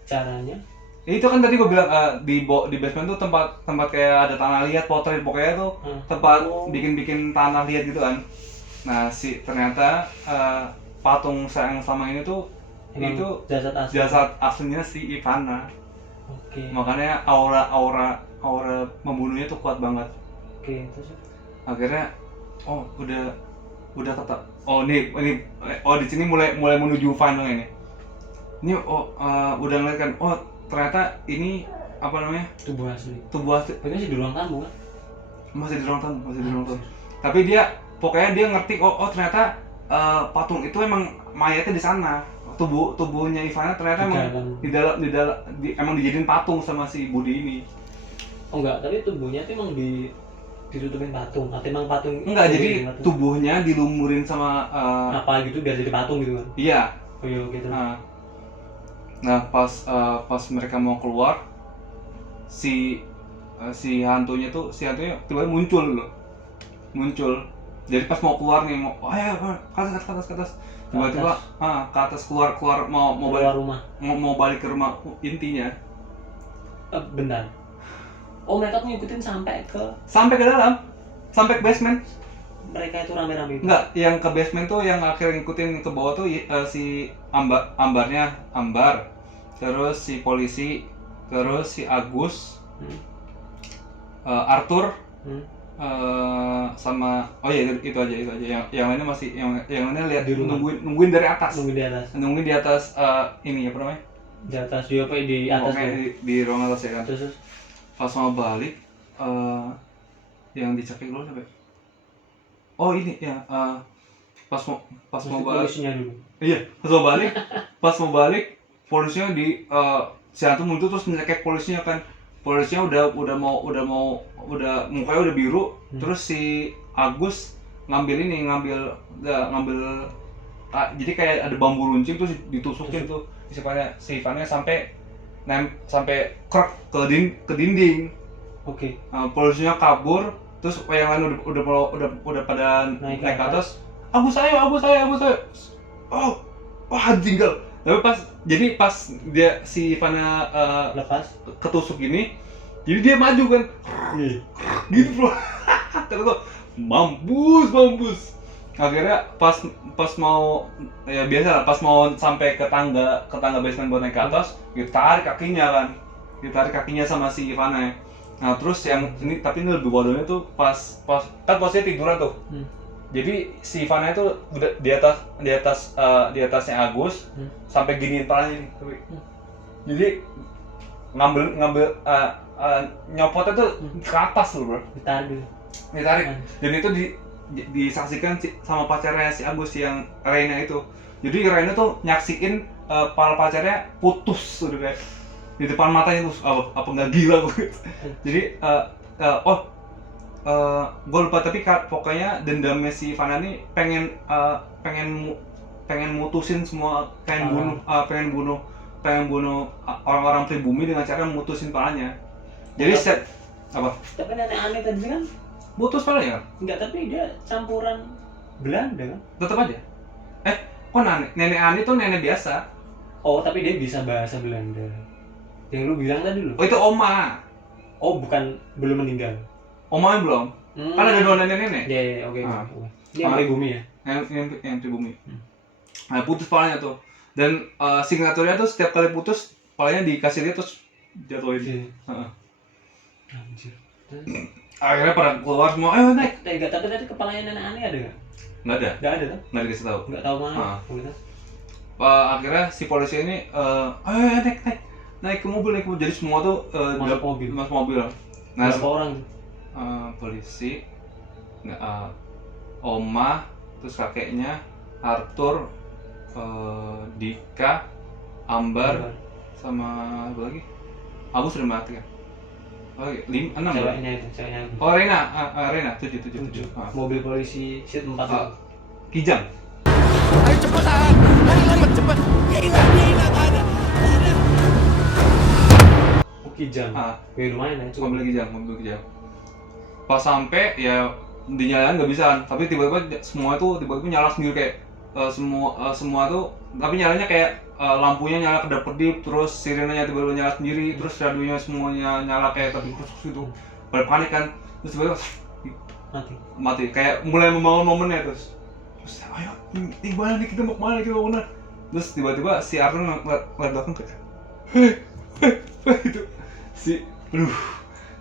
Caranya? Itu kan tadi gue bilang di basement tuh tempat kayak ada tanah liat, potret, pokoknya tuh tempat bikin tanah liat gitu kan. Nah ternyata patung yang selama ini tuh itu jasad aslinya si Ivana. Makanya aura membunuhnya tuh kuat banget. Terus akhirnya udah kata di sini mulai menuju final ini. Ini udah ngeliat kan, ternyata ini apa namanya? Tubuh asli. Ini masih di ruang tamu kan? Masih di ruang tamu. Tapi pokoknya dia ngerti ternyata patung itu emang mayatnya di sana. Tubuhnya Ivana ternyata emang dijadiin patung sama si Budi ini. Enggak, tapi tubuhnya tuh emang ditutupin patung. Atau emang patung? Enggak, jadi tubuhnya dilumurin sama apa gitu biar jadi patung gitu kan? Iya. Gitu. Nah pas mereka mau keluar, si hantunya tiba-tiba muncul. Jadi pas mau keluar nih, ke atas. Tiba-tiba ke atas keluar mau balik rumah. Mau balik ke rumah intinya. Benar. Mereka tuh ngikutin sampai ke dalam, sampai ke basement. Mereka itu rame-rame itu? Enggak, yang ke basement tuh yang akhirnya ngikutin ke bawah tuh si Ambar, terus si polisi, terus si Agus, Arthur, sama itu aja yang lainnya masih yang lainnya lihat Di rumah. nungguin dari atas nungguin di atas ini apa namanya di atas di apa di atas pokoknya tuh. di ruang atas ya kan. Terus Pas mau balik yang dicekik dulu sampai ini ya pas mau balik polisinya dulu. iya pas mau balik polisinya di si hantu muncul terus menyekek polisinya kan. Polisinya udah mukanya udah biru. Terus si Agus ngambil jadi kayak ada bambu runcing terus ditusukin tuh si Ivannya sampai krek ke dinding. Oke. Polisinya kabur, terus yang lain udah pada naik ke atas. Agus saya. Wah tinggal. Tapi pas si Ivana Lepas. ketusuk gini, jadi dia maju kan. Gitu bro. Terus mampus. Akhirnya pas mau ya biasa lah, pas mau sampai ke tangga basement buat naik ke atas, ditarik kakinya sama si Ivana. Nah terus yang ini tapi ini lebih bodohnya tuh pas kan posnya tiduran tuh. Jadi si Ivana itu udah di atasnya Agus sampai giniin palanya nih. Jadi ngambil nyopotnya tuh ke atas loh bro. Ditarik. Dan itu disaksikan sama pacarnya si Agus yang Reina itu. Jadi Reina tuh nyaksiin pala pacarnya putus udah kayak di depan matanya tuh apa nggak gila gue. Jadi gue lupa tapi pokoknya dendamnya si Ivana nih pengen mutusin semua, pengen bunuh orang-orang pribumi dengan cara mutusin palanya. Jadi apa? Tapi nenek aneh tadi kan Mutus palanya kan? enggak, tapi dia campuran Belanda kan? Tetap aja. Kok nenek Ani tuh nenek biasa? Oh, tapi dia bisa bahasa Belanda. Yang lu bilang tadi lu. Oh itu oma. Oh, bukan, belum meninggal. Omanya belum. Kan ada dua nenek-nenek. Iya, oke. Ini yang pribumi ya? Yang pribumi. Nah, putus palanya tuh. Dan signaturnya tuh setiap kali putus, palanya dikasih dia terus jatuhin. Anjir. Akhirnya pada keluar semua, ayo naik. Tapi tadi kepalanya nenek aneh ada nggak? Nggak ada. Nggak ada kan? Nggak dikasih tahu. Nggak tahu mana. Akhirnya si polisi ini, ayo naik ke mobil. Jadi semua tuh masuk mobil. Nah, berapa orang? Polisi, Oma, terus kakeknya, Arthur, Dika, Ambar, sama apa lagi? Agus sudah mati kan? Oh, 6 ceweknya itu. Oh, Rena, 7. Mobil polisi seat 4 itu. Kijang. Ayo cepetan, lari cepet. Hilang ada. Kijang. Lumayan ya, cuma Mobil Kijang. Pas sampai ya dinyalain nggak bisa kan, tapi tiba-tiba semua itu nyala sendiri kayak semua tuh, tapi nyalanya kayak lampunya nyala kedap-kedip, terus sirenenya tiba-tiba nyala sendiri, terus radionya semuanya nyala kayak terus gitu. Pada panik kan, terus tiba-tiba mati. Kayak mulai membangun momennya terus ayo, gimana nih kita mau kemana? Terus tiba-tiba si Arthur ngeliat belakang kayak gitu.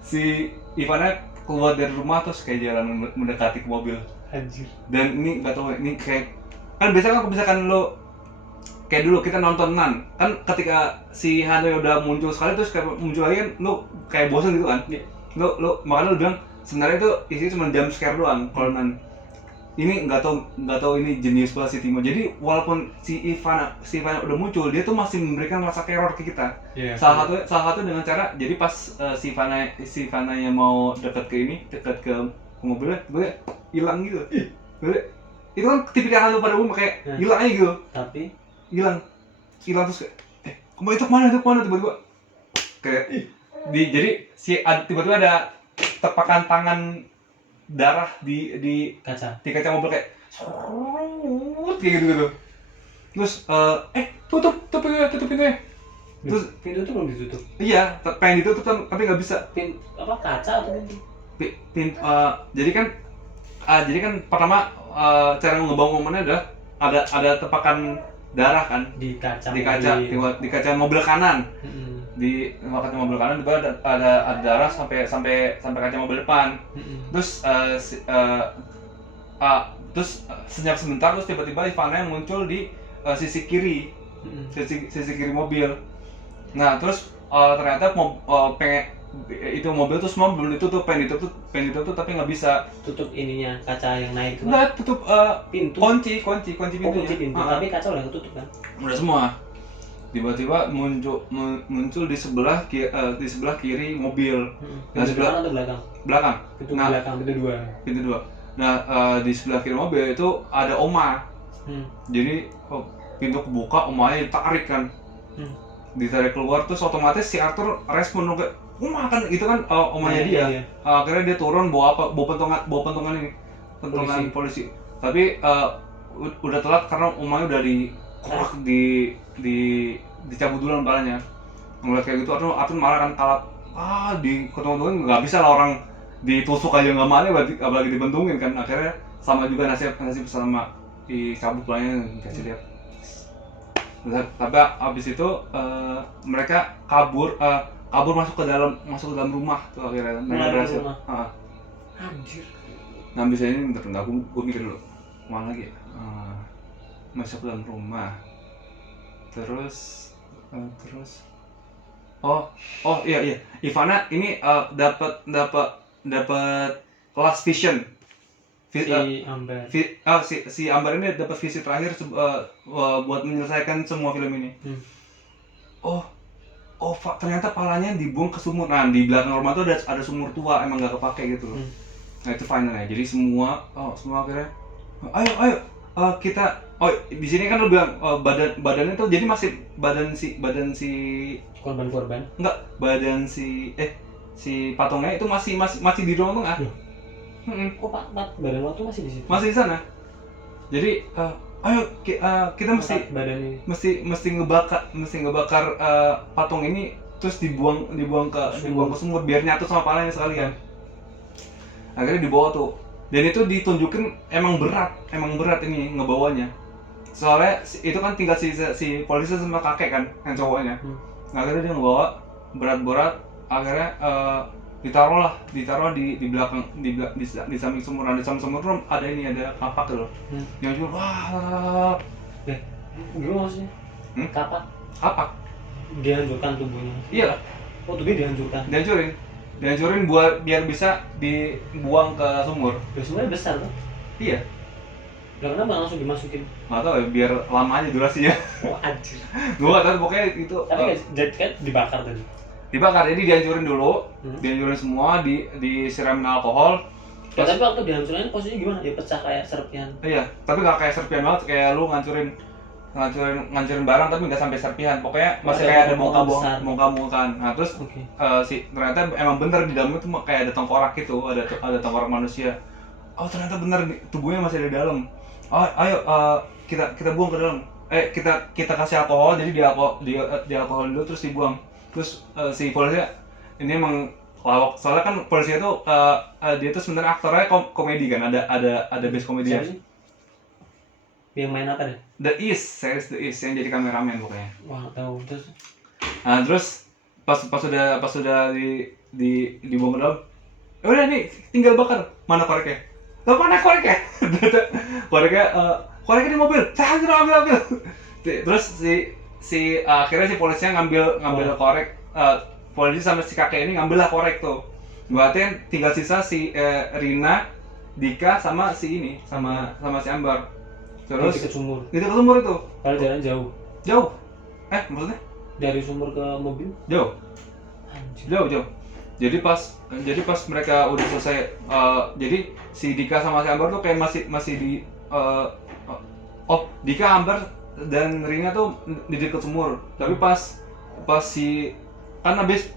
Si Ivana keluar dari rumah terus kayak jalan mendekati ke mobil. Anjir. Dan ini nggak tahu, ini kayak kan biasanya kalau misalkan lo kayak dulu kita nonton Nan kan, ketika si Hanoi udah muncul sekali terus kayak muncul lagi kan, lo kayak bosan gitu kan. Lo makanya lo bilang sebenarnya itu isinya cuma jump scare doang kalau Nan. Ini nggak tahu ini jenius banget si Timo. Jadi walaupun si Ivana udah muncul, dia tuh masih memberikan rasa teror ke kita. Yeah. Salah satu dengan cara, jadi pas si Ivana yang mau dekat ke mobilnya, tiba-tiba hilang gitu. Itu kan tipikal hantu pada umum kayak hilang aja gitu. Tapi hilang terus kayak kemana tiba-tiba kayak jadi tiba-tiba ada tepakan tangan darah di kaca mobil kayak gitu. Terus tutup pintunya. Terus pintu itu belum ditutup. Iya, pengen ditutup tapi nggak bisa. Kaca atau pintu? Jadi kan pertama cara ngebangun momennya adalah ada tepakan darah kan di kaca mobil kanan. di kaca mobil kanan juga ada darah sampai kaca mobil depan. Terus terus senyap sebentar, terus tiba-tiba Ivana yang muncul di sisi kiri mobil. Nah terus ternyata itu mobil tuh semua belum ditutup, pengen ditutup tapi nggak bisa. Tutup ininya, kaca yang naik itu. Nggak, tutup pintu. Kunci pintunya. Kunci pintu, tapi kaca udah ketutup kan? Udah semua. Tiba-tiba muncul di sebelah kiri mobil. Pintu depan atau belakang? Belakang. Pintu belakang, pintu 2. Nah di sebelah kiri mobil itu ada Oma. Jadi pintu kebuka, Omanya ditarik kan. Ditarik keluar, terus otomatis si Arthur respon kayak Oma kan, itu kan Omanya dia. Akhirnya dia turun bawa pentungan ini, pentungan polisi. Tapi udah telat karena Omanya udah dikorek dicabut duluan kepalanya. Ngeliat kayak gitu, Arthur marah kan, kalap. Di ketemu-temuin nggak bisa lah, orang ditusuk aja nggak mau, apalagi dibentungin kan. Akhirnya sama juga nasib sama dicabut kepalanya, dikasih lihat. Tapi abis itu mereka kabur masuk ke dalam rumah tuh akhirnya. Mereka berhasil. Anjir. Nah abis ini bentar, gue mikir dulu kemana lagi ya. Masuk ke dalam rumah. Terus iya Ivana ini dapat kelas vision. Amber. Si Amber ini dapat visi terakhir buat menyelesaikan semua film ini. Ternyata palanya dibuang ke sumur. Nah di belakang rumah tuh ada sumur tua, emang nggak kepake gitu loh. Nah itu finalnya. Jadi semua akhirnya ayo kita di sini kan lo bilang badannya tuh jadi masih badan si korban. Enggak, badan si patungnya itu masih di ruang tengah. Kok badan lo tuh masih di situ? Masih di sana. Jadi ayo kita mesti ngebakar patung ini, terus dibuang ke sumur biar nyatu sama palanya sekalian. Akhirnya dibawa tuh. Dan itu ditunjukin emang berat ini ngebawanya. Soalnya itu kan tinggal si polisi sama kakek kan, yang cowoknya. Nah, akhirnya dia ngebawa berat-berat, akhirnya ditaruh di belakang di samping sumur. Nah, di samping sumur tuh ada kapak tuh. Yang jual gimana maksudnya? Kapak dihancurkan tubuhnya. Iya. Tubuhnya dihancurin biar bisa dibuang ke sumur. Sumurnya besar kan? Iya. Kenapa langsung dimasukin? Nggak tahu ya, biar lama aja durasinya. Anjir. Gue nggak tahu, pokoknya itu. Tapi kan dibakar tadi. Dibakar, jadi dihancurin dulu, dihancurin semua, disiramin alkohol. Tapi waktu dihancurin posisinya gimana? Ya pecah kayak serpihan. Iya, tapi nggak kayak serpihan banget, kayak lu ngancurin barang tapi nggak sampai serpihan. Pokoknya masih kayak ada bongkar-bongkar. Nah terus ternyata emang bener di dalamnya tuh kayak ada tengkorak gitu, ada tengkorak manusia. Ternyata bener tubuhnya masih ada di dalam. Ayo kita buang ke dalam. Kita kasih alkohol, jadi di alkohol dulu terus dibuang. Terus si polisinya ini emang lawak, soalnya kan polisi itu dia tuh sebenarnya aktornya komedi kan, ada base komedi. Siapa sih? Yang main apa deh? Series The East yang jadi kameramen pokoknya. Wah, tahu. Terus nah, terus pas sudah dibuang ke dalam, udah nih tinggal bakar. Mana koreknya? Mana koreknya? Koreknya di mobil. Saya ambil. Terus si akhirnya si polisinya ngambil korek. Polisi sama si kakek ini ngambil lah korek tuh. Berarti tinggal sisa si Rina, Dika sama si si Ambar. Terus ke sumur. Itu ke sumur itu. Kalau jalan jauh. Jauh. Maksudnya? Dari sumur ke mobil? Jauh. Anjir. Jauh. Jadi pas mereka udah selesai, jadi si Dika sama si Ambar tuh kayak masih di Dika, Ambar dan Rina tuh di dekat sumur. Tapi pas si kan habis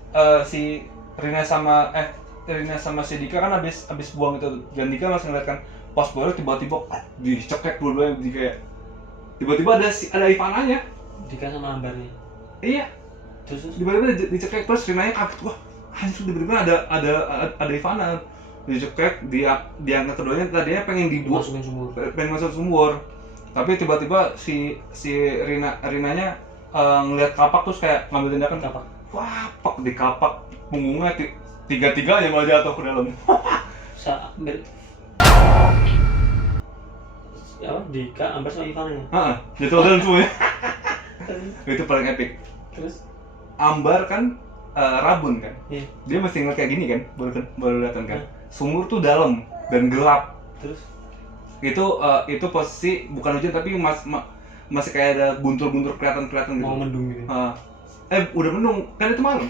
si Rina sama si Dika kan habis buang itu, dan Dika masih ngeliat kan, pas baru tiba-tiba dicekek dua-duanya, kayak tiba-tiba ada Ivananya. Dika sama Ambarnya. Iya. Terus tiba-tiba dicekek, terus Rinanya kaget, wah anjir, tiba-tiba ada Ivana. Dicekek, diangkat keduanya, tadinya pengen dibuang, pengen masuk sumur. Tapi tiba-tiba si Rinanya ngeliat kapak terus kayak ngambil tindakan, kapak dikapak punggungnya tiga-tiganya malah jatuh ke dalam. Ya, Dika, Ambar sama Ivana ya? Jatuh dalam semuanya. Itu paling epic. Terus? Ambar kan rabun kan? Iya. Dia mesti ngeliat kayak gini kan, baru datang kan. Sumur tuh dalam dan gelap. Terus? Itu posisi bukan hujan tapi masih kayak ada guntur-guntur kelihatan gitu. Mau mendung gitu. Udah mendung, kan itu malam.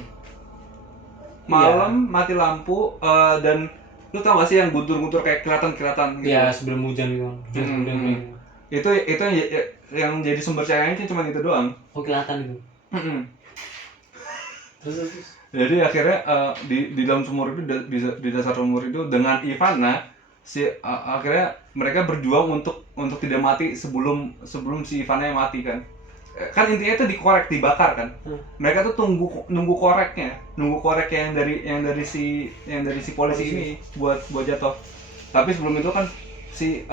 Mati lampu dan lu tau gak sih yang guntur-guntur kayak kelihatan gitu. Iya, sebelum hujan gitu. Itu yang jadi sumber cahayanya cuma itu doang. Oh, kelihatan itu. Terus. Jadi akhirnya di dalam sumur itu di dasar sumur itu dengan Ivana akhirnya mereka berjuang untuk tidak mati sebelum si Ivana yang mati kan. Kan intinya itu dibakar kan. Mereka tuh nunggu korek yang dari si polisi ini buat jatuh. Tapi sebelum itu kan si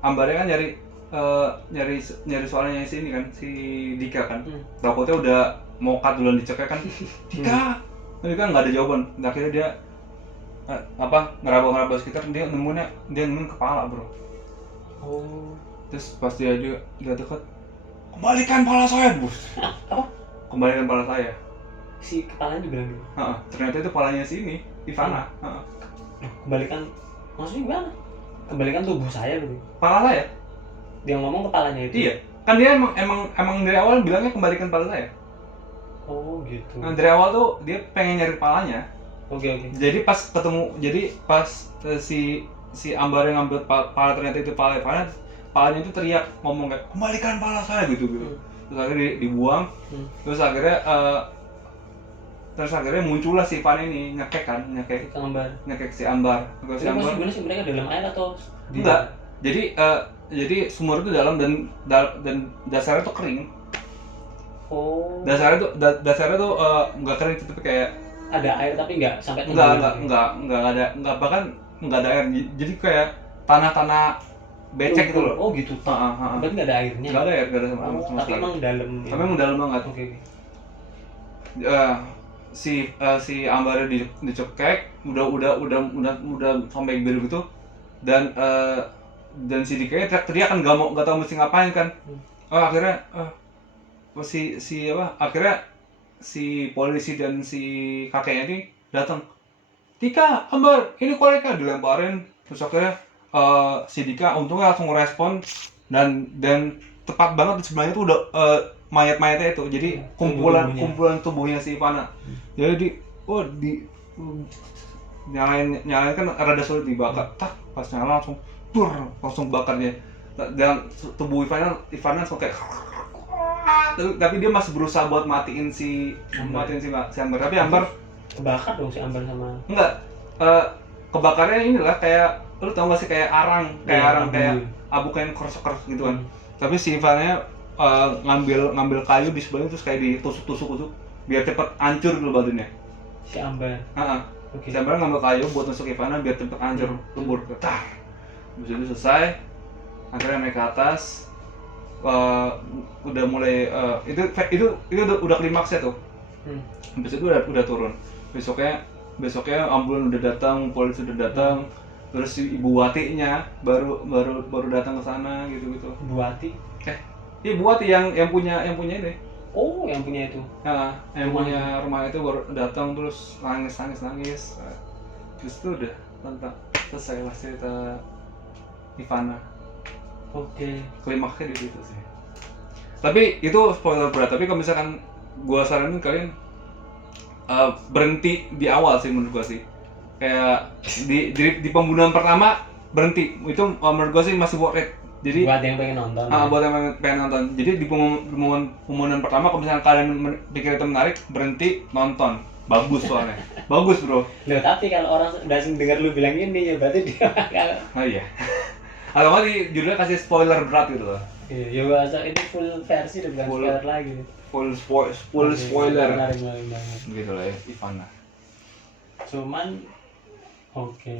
Ambarnya kan nyari suaranya si ini kan, si Dika kan. Takutnya udah mau cut duluan dicekek kan. Dika nggak ada jawaban. Akhirnya dia ngeraba-ngeraba sekitar, dia nemuin kepala, bro. Oh. Terus pas dia dekat, kembalikan pala saya, bos. Apa? Kembalikan pala saya. Si kepalanya dibilang gitu? Ternyata itu palanya si ini, Ivana. Kembalikan, maksudnya gimana? Kembalikan tubuh saya gitu? Pala saya? Dia ngomong kepalanya itu? Iya, kan dia emang dari awal bilangnya kembalikan pala saya. Oh gitu. Nah, dari awal tuh dia pengen nyari palanya. Oke. Jadi pas si Ambar yang ngambil pala ternyata itu pala Ivana, palanya itu teriak ngomong kayak kembalikan pala saya gitu. Terus akhirnya dibuang. Terus akhirnya muncullah si Ivana ini nyekek si Ambar. Gimana sih mereka dalam air atau enggak? Jadi sumur itu dalam dan dasarnya tuh kering. Oh. Dasarnya tuh nggak kering tapi kayak ada air tapi nggak sampai nggak bahkan nggak ada air. Jadi kayak tanah becek gitu loh. Oh gitu. Berarti nggak ada airnya. Nggak ada air, nggak ada sama tapi sekali. emang dalam. Tapi emang dalam banget. Oke. Si Ambarnya dicekek, udah sampai biru gitu, dan si Dika teriak kan nggak tahu mesti ngapain kan. Akhirnya akhirnya si polisi dan si kakeknya ini datang. Dika, Ambar, ini koreknya dilemparin. Terus akhirnya si Dika untungnya langsung ngerespon dan tepat banget di sebelahnya tuh udah mayat-mayatnya itu. Jadi kumpulan tubuhnya si Ivana. Jadi nyalain kan rada sulit dibakar. Pas nyala langsung bakarnya. Dan tubuh Ivana langsung kayak tapi dia masih berusaha buat matiin si Ambar. Tapi Ambar kebakar dong si Ambar sama. Enggak. Kebakarnya inilah kayak lu tau gak sih kayak arang kayak abu kayak keros gitu kan. Tapi si Ivana ngambil kayu di sebelahnya terus kayak ditusuk biar cepet hancur dulu badannya. Si Ambar. Okay. Si Ambar ngambil kayu buat nusuk Ivana biar cepet hancur, lebur. Habis itu selesai. Akhirnya naik ke atas. Udah mulai itu udah klimaksnya tuh. Habis itu udah turun. Besoknya ambulan udah datang, polisi udah datang. Terus si Ibu Wati-nya baru datang ke sana gitu. Ibu Wati? Ibu Wati yang punya ini. Oh, yang punya itu. Yang punya rumah itu baru datang terus nangis. Terus itu udah selesai lah cerita Ivana. Oke. Klimaksnya di situ sih. Tapi itu spoiler berat. Tapi kalau misalkan gua saranin kalian berhenti di awal sih menurut gua sih. Kayak di pembunuhan pertama berhenti. Itu menurut gua sih masih worth it. Jadi buat yang pengen nonton. Buat yang pengen nonton. Jadi di pembunuhan pertama kalau misalkan kalian pikir itu menarik, berhenti nonton. Bagus soalnya. Bagus, Bro. Loh, tapi kalau orang udah dengar lu bilang ini ya berarti dia bakal. Oh iya. Atau nggak di judulnya kasih spoiler berat gitu loh. Iya, ya bahasa ini full versi udah bukan spoiler lagi. Full spoiler. Menarik banget. Gitu lah ya, Ivana. Cuman oke.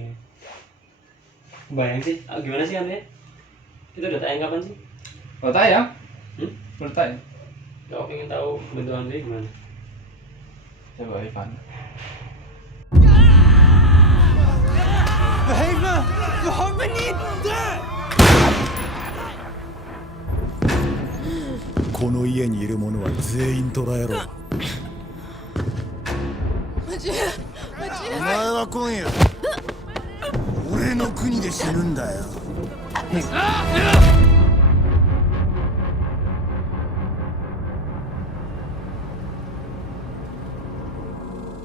Bayang sih, gimana sih Andre? Itu udah tayang kapan sih? Udah tayang? Udah tayang. Kalau pengen tahu bentukan dia gimana? Coba Ivan. Haven! You have me there! この家にいる者は全員捕らえろ。お前は今夜俺の国で死ぬんだよ。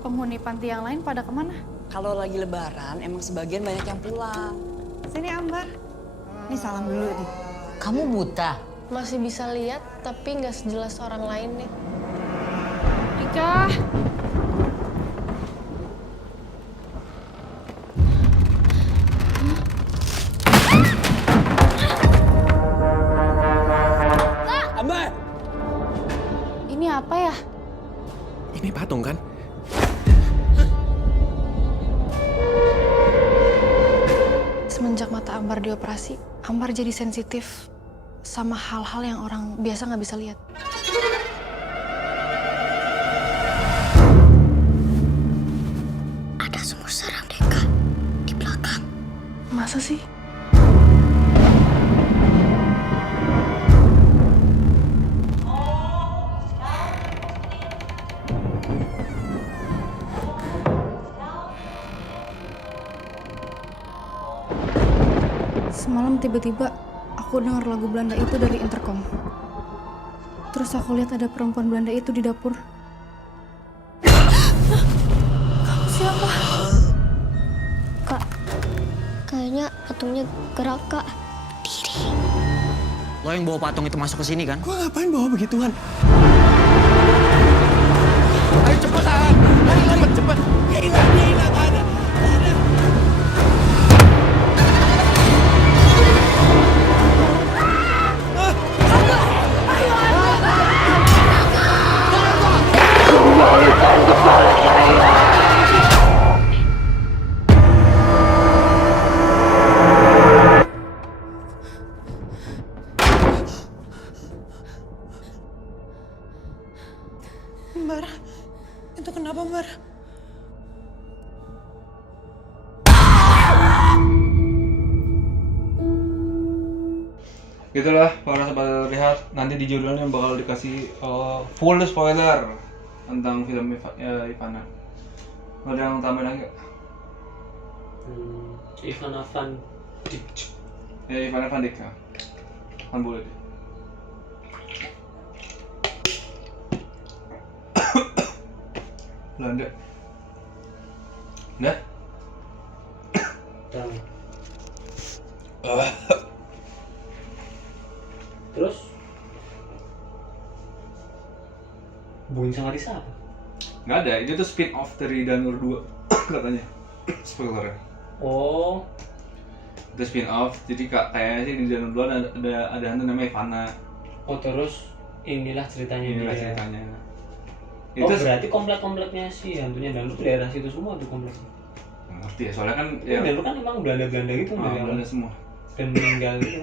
Penghuni panti yang lain pada kemana? Kalau lagi lebaran, emang sebagian banyak yang pulang. Sini Ambar. Nih salam dulu nih. Kamu buta? Masih bisa lihat, tapi nggak sejelas orang lain nih. Rika. Ambar! Ini apa ya? Ini patung kan? Semenjak mata Ambar dioperasi, Ambar jadi sensitif sama hal-hal yang orang biasa nggak bisa lihat. Ada sumur seram Deka di belakang. Masa sih? Semalam tiba-tiba aku dengar lagu Belanda itu dari intercom. Terus aku lihat ada perempuan Belanda itu di dapur. Kamu siapa? Kak, kayaknya patungnya gerak kak. Lo yang bawa patung itu masuk ke sini kan? Gua ngapain bawa begituan? Ayo cepetan! Ayo cepet! Hilang ada. Ambar. Itu kenapa, Ambar? Gitulah para sobat lihat, nanti di judulnya bakal dikasih full spoiler tentang film Ivana. Ada yang tambahin lagi nggak? Ivana Van Dijk. Ya Ivana Van Dijk ya. Kan boleh deh. Belanda. Udah? Tahu. Terus Buin sama Risa apa? Nggak ada, itu tuh spin off dari Danur 2 katanya. Spoiler. Oh, Itu spin off, jadi kayaknya sih di Danur 2 ada hantu namanya Ivana. oh terus inilah ceritanya Inilah dia. ceritanya. Oh Itu berarti komplek-kompleknya sih hantunya Danur tuh daerah situ semua tuh kompleknya. nggak ngerti ya, soalnya kan Ya, Danur kan emang Belanda-Belanda gitu dari awal. Belanda semua. Dan meninggal gitu.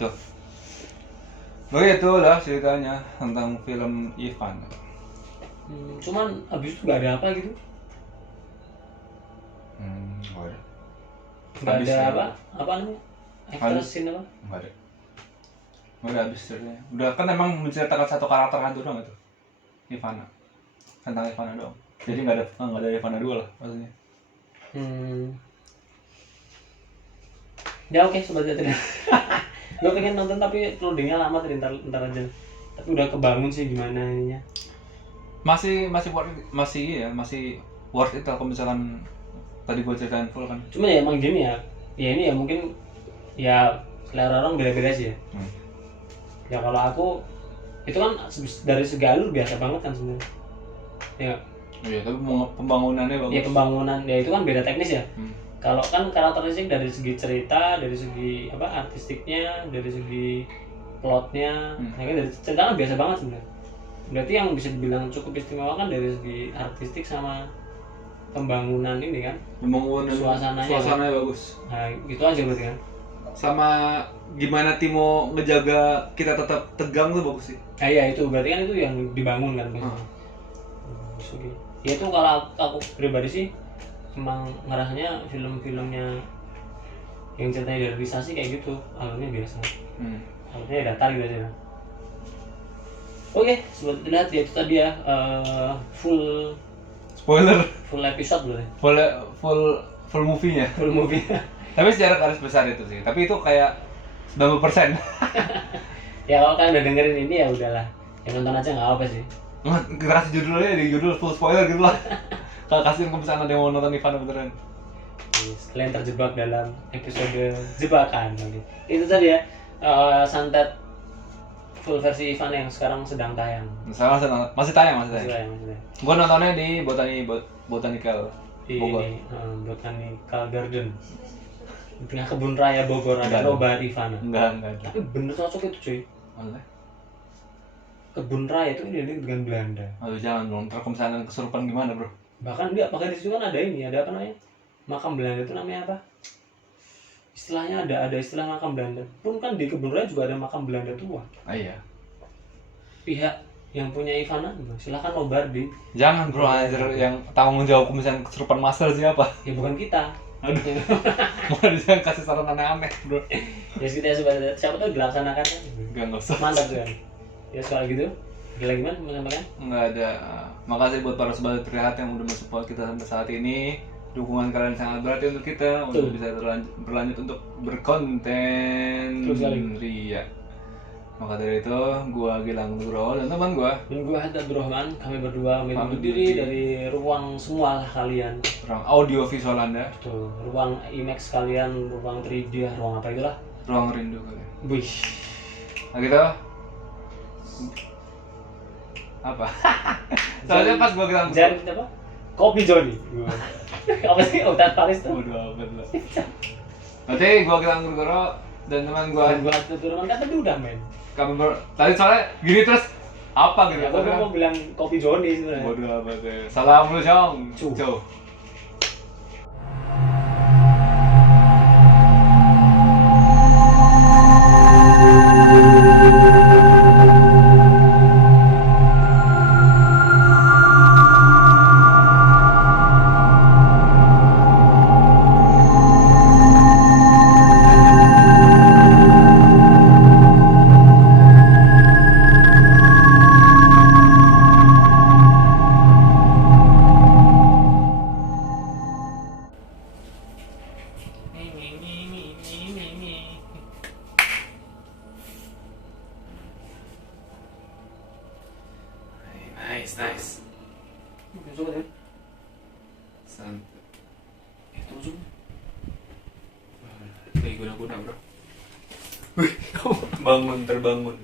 Tuh. Begitulah ceritanya tentang film Ivan. Cuman abis itu nggak ada apa gitu. Nggak ada. Nggak Habis ada ya. apa namanya? After Habis. scene apa? Nggak ada. Nggak ada habis ceritanya. Udah kan emang menceritakan satu karakter hantu doang itu. Ivana. Tentang Ivana doang. Jadi nggak ada Ivana 2 lah maksudnya. Ya oke sobat Jatri. Gue pengen nonton tapi loadingnya lama tadi ntar aja. Tapi udah kebangun sih gimana ininya. Masih worth it kalau misalkan tadi gue ceritain full kan. Cuma ya emang gini ya. Ya ini ya mungkin ya selera orang beda-beda sih ya. Ya kalau aku itu kan dari segi alur biasa banget kan sebenarnya. Ya. Iya, tapi pembangunannya bagus. Ya pembangunan ya itu kan beda teknis ya. Kalau kan karakteristik dari segi cerita, dari segi apa artistiknya, dari segi plotnya, ya kan dari cerita kan biasa banget sebenarnya. Berarti yang bisa dibilang cukup istimewa kan dari segi artistik sama pembangunan ini kan. Pembangunan Suasananya bagus. Nah, gitu aja berarti kan. sama gimana Timo ngejaga kita tetap tegang tuh bagus sih. Iya itu berarti kan itu yang dibangun kan maksudnya. Oke. Ya itu kalau aku pribadi sih emang ngerasanya film-filmnya yang ceritanya dari Sashi kayak gitu, alurnya biasa. Alurnya datar gitu aja. Oke, sebelum lihat ya itu tadi ya full Spoiler, episode loh ya. full movie-nya. Full movie. Tapi secara garis besar itu sih. Tapi itu kayak 90%. Ya kalau kalian udah dengerin ini ya udahlah. Yang nonton aja nggak apa sih. Kita kasih judulnya di judul full spoiler gitu lah. Kalau kasihin kalau misalnya ada yang mau nonton Ivana beneran. Yes, kalian terjebak dalam episode jebakan. Itu tadi ya santet full versi Ivana yang sekarang sedang tayang. Masih tayang. Masih tayang. Gua nontonnya di Botanical Di Bogor. ini Botanical Garden. Di tengah kebun raya Bogor ada Enggak. nobar Ivana. Enggak ada. Tapi bener cocok itu cuy. Oleh. Kebun raya itu identik dengan Belanda. Aduh jangan dong, ntar kalau misalnya kesurupan gimana bro? Bahkan bahkan di situ kan ada ini, ada apa namanya? Makam Belanda itu namanya apa? Istilahnya ada istilah makam Belanda. Pun kan di kebun raya juga ada makam Belanda tua. Ah iya. Pihak yang punya Ivana silakan nobar di. Jangan bro, anjir yang tanggung jawab misalnya kesurupan master siapa? Ya bukan kita. Aduh. Mau jangan kasih saran aneh-aneh bro. Ya kita sebenarnya siapa tahu dilaksanakan kan. Enggak usah. Mantap kan. Ya soal gitu. Ada lagi man mau sampaikan? Enggak ada. Makasih buat para sobat Trihat yang udah mensupport kita sampai saat ini. Dukungan kalian sangat berarti untuk kita untuk bisa berlanjut untuk berkonten. Terus kali. Ria. Maka dari itu, gua Gilang Nugroho dan teman gua Dan gue Haddad Abdurrahman, kami berdua Pamit undur diri. diri dari ruang semua lah kalian. ruang audio visual Anda, Tuh, ruang IMAX kalian, ruang 3D, ruang apa itulah. ruang rindu kalian. Wih. Nah gitu. Apa? Soalnya pas gua Gilang Jangan apa? Kopi Joni. Apa sih? Udah Paris tuh. Bodoh amat lah. Berarti gua Gilang Nugroho dan teman gua Dan gue Haddad Abdurrahman kan tadi udah men. tadi soalnya gini terus apa gitu? Ya, gue mau bilang Kopi Joni sebenarnya. Bodoh amat ya. Salam lu Jong. Cu. Cu. Nice. Coba deh. Santai. Terus. Kayak guna-guna bro. Wih, bangun terbangun.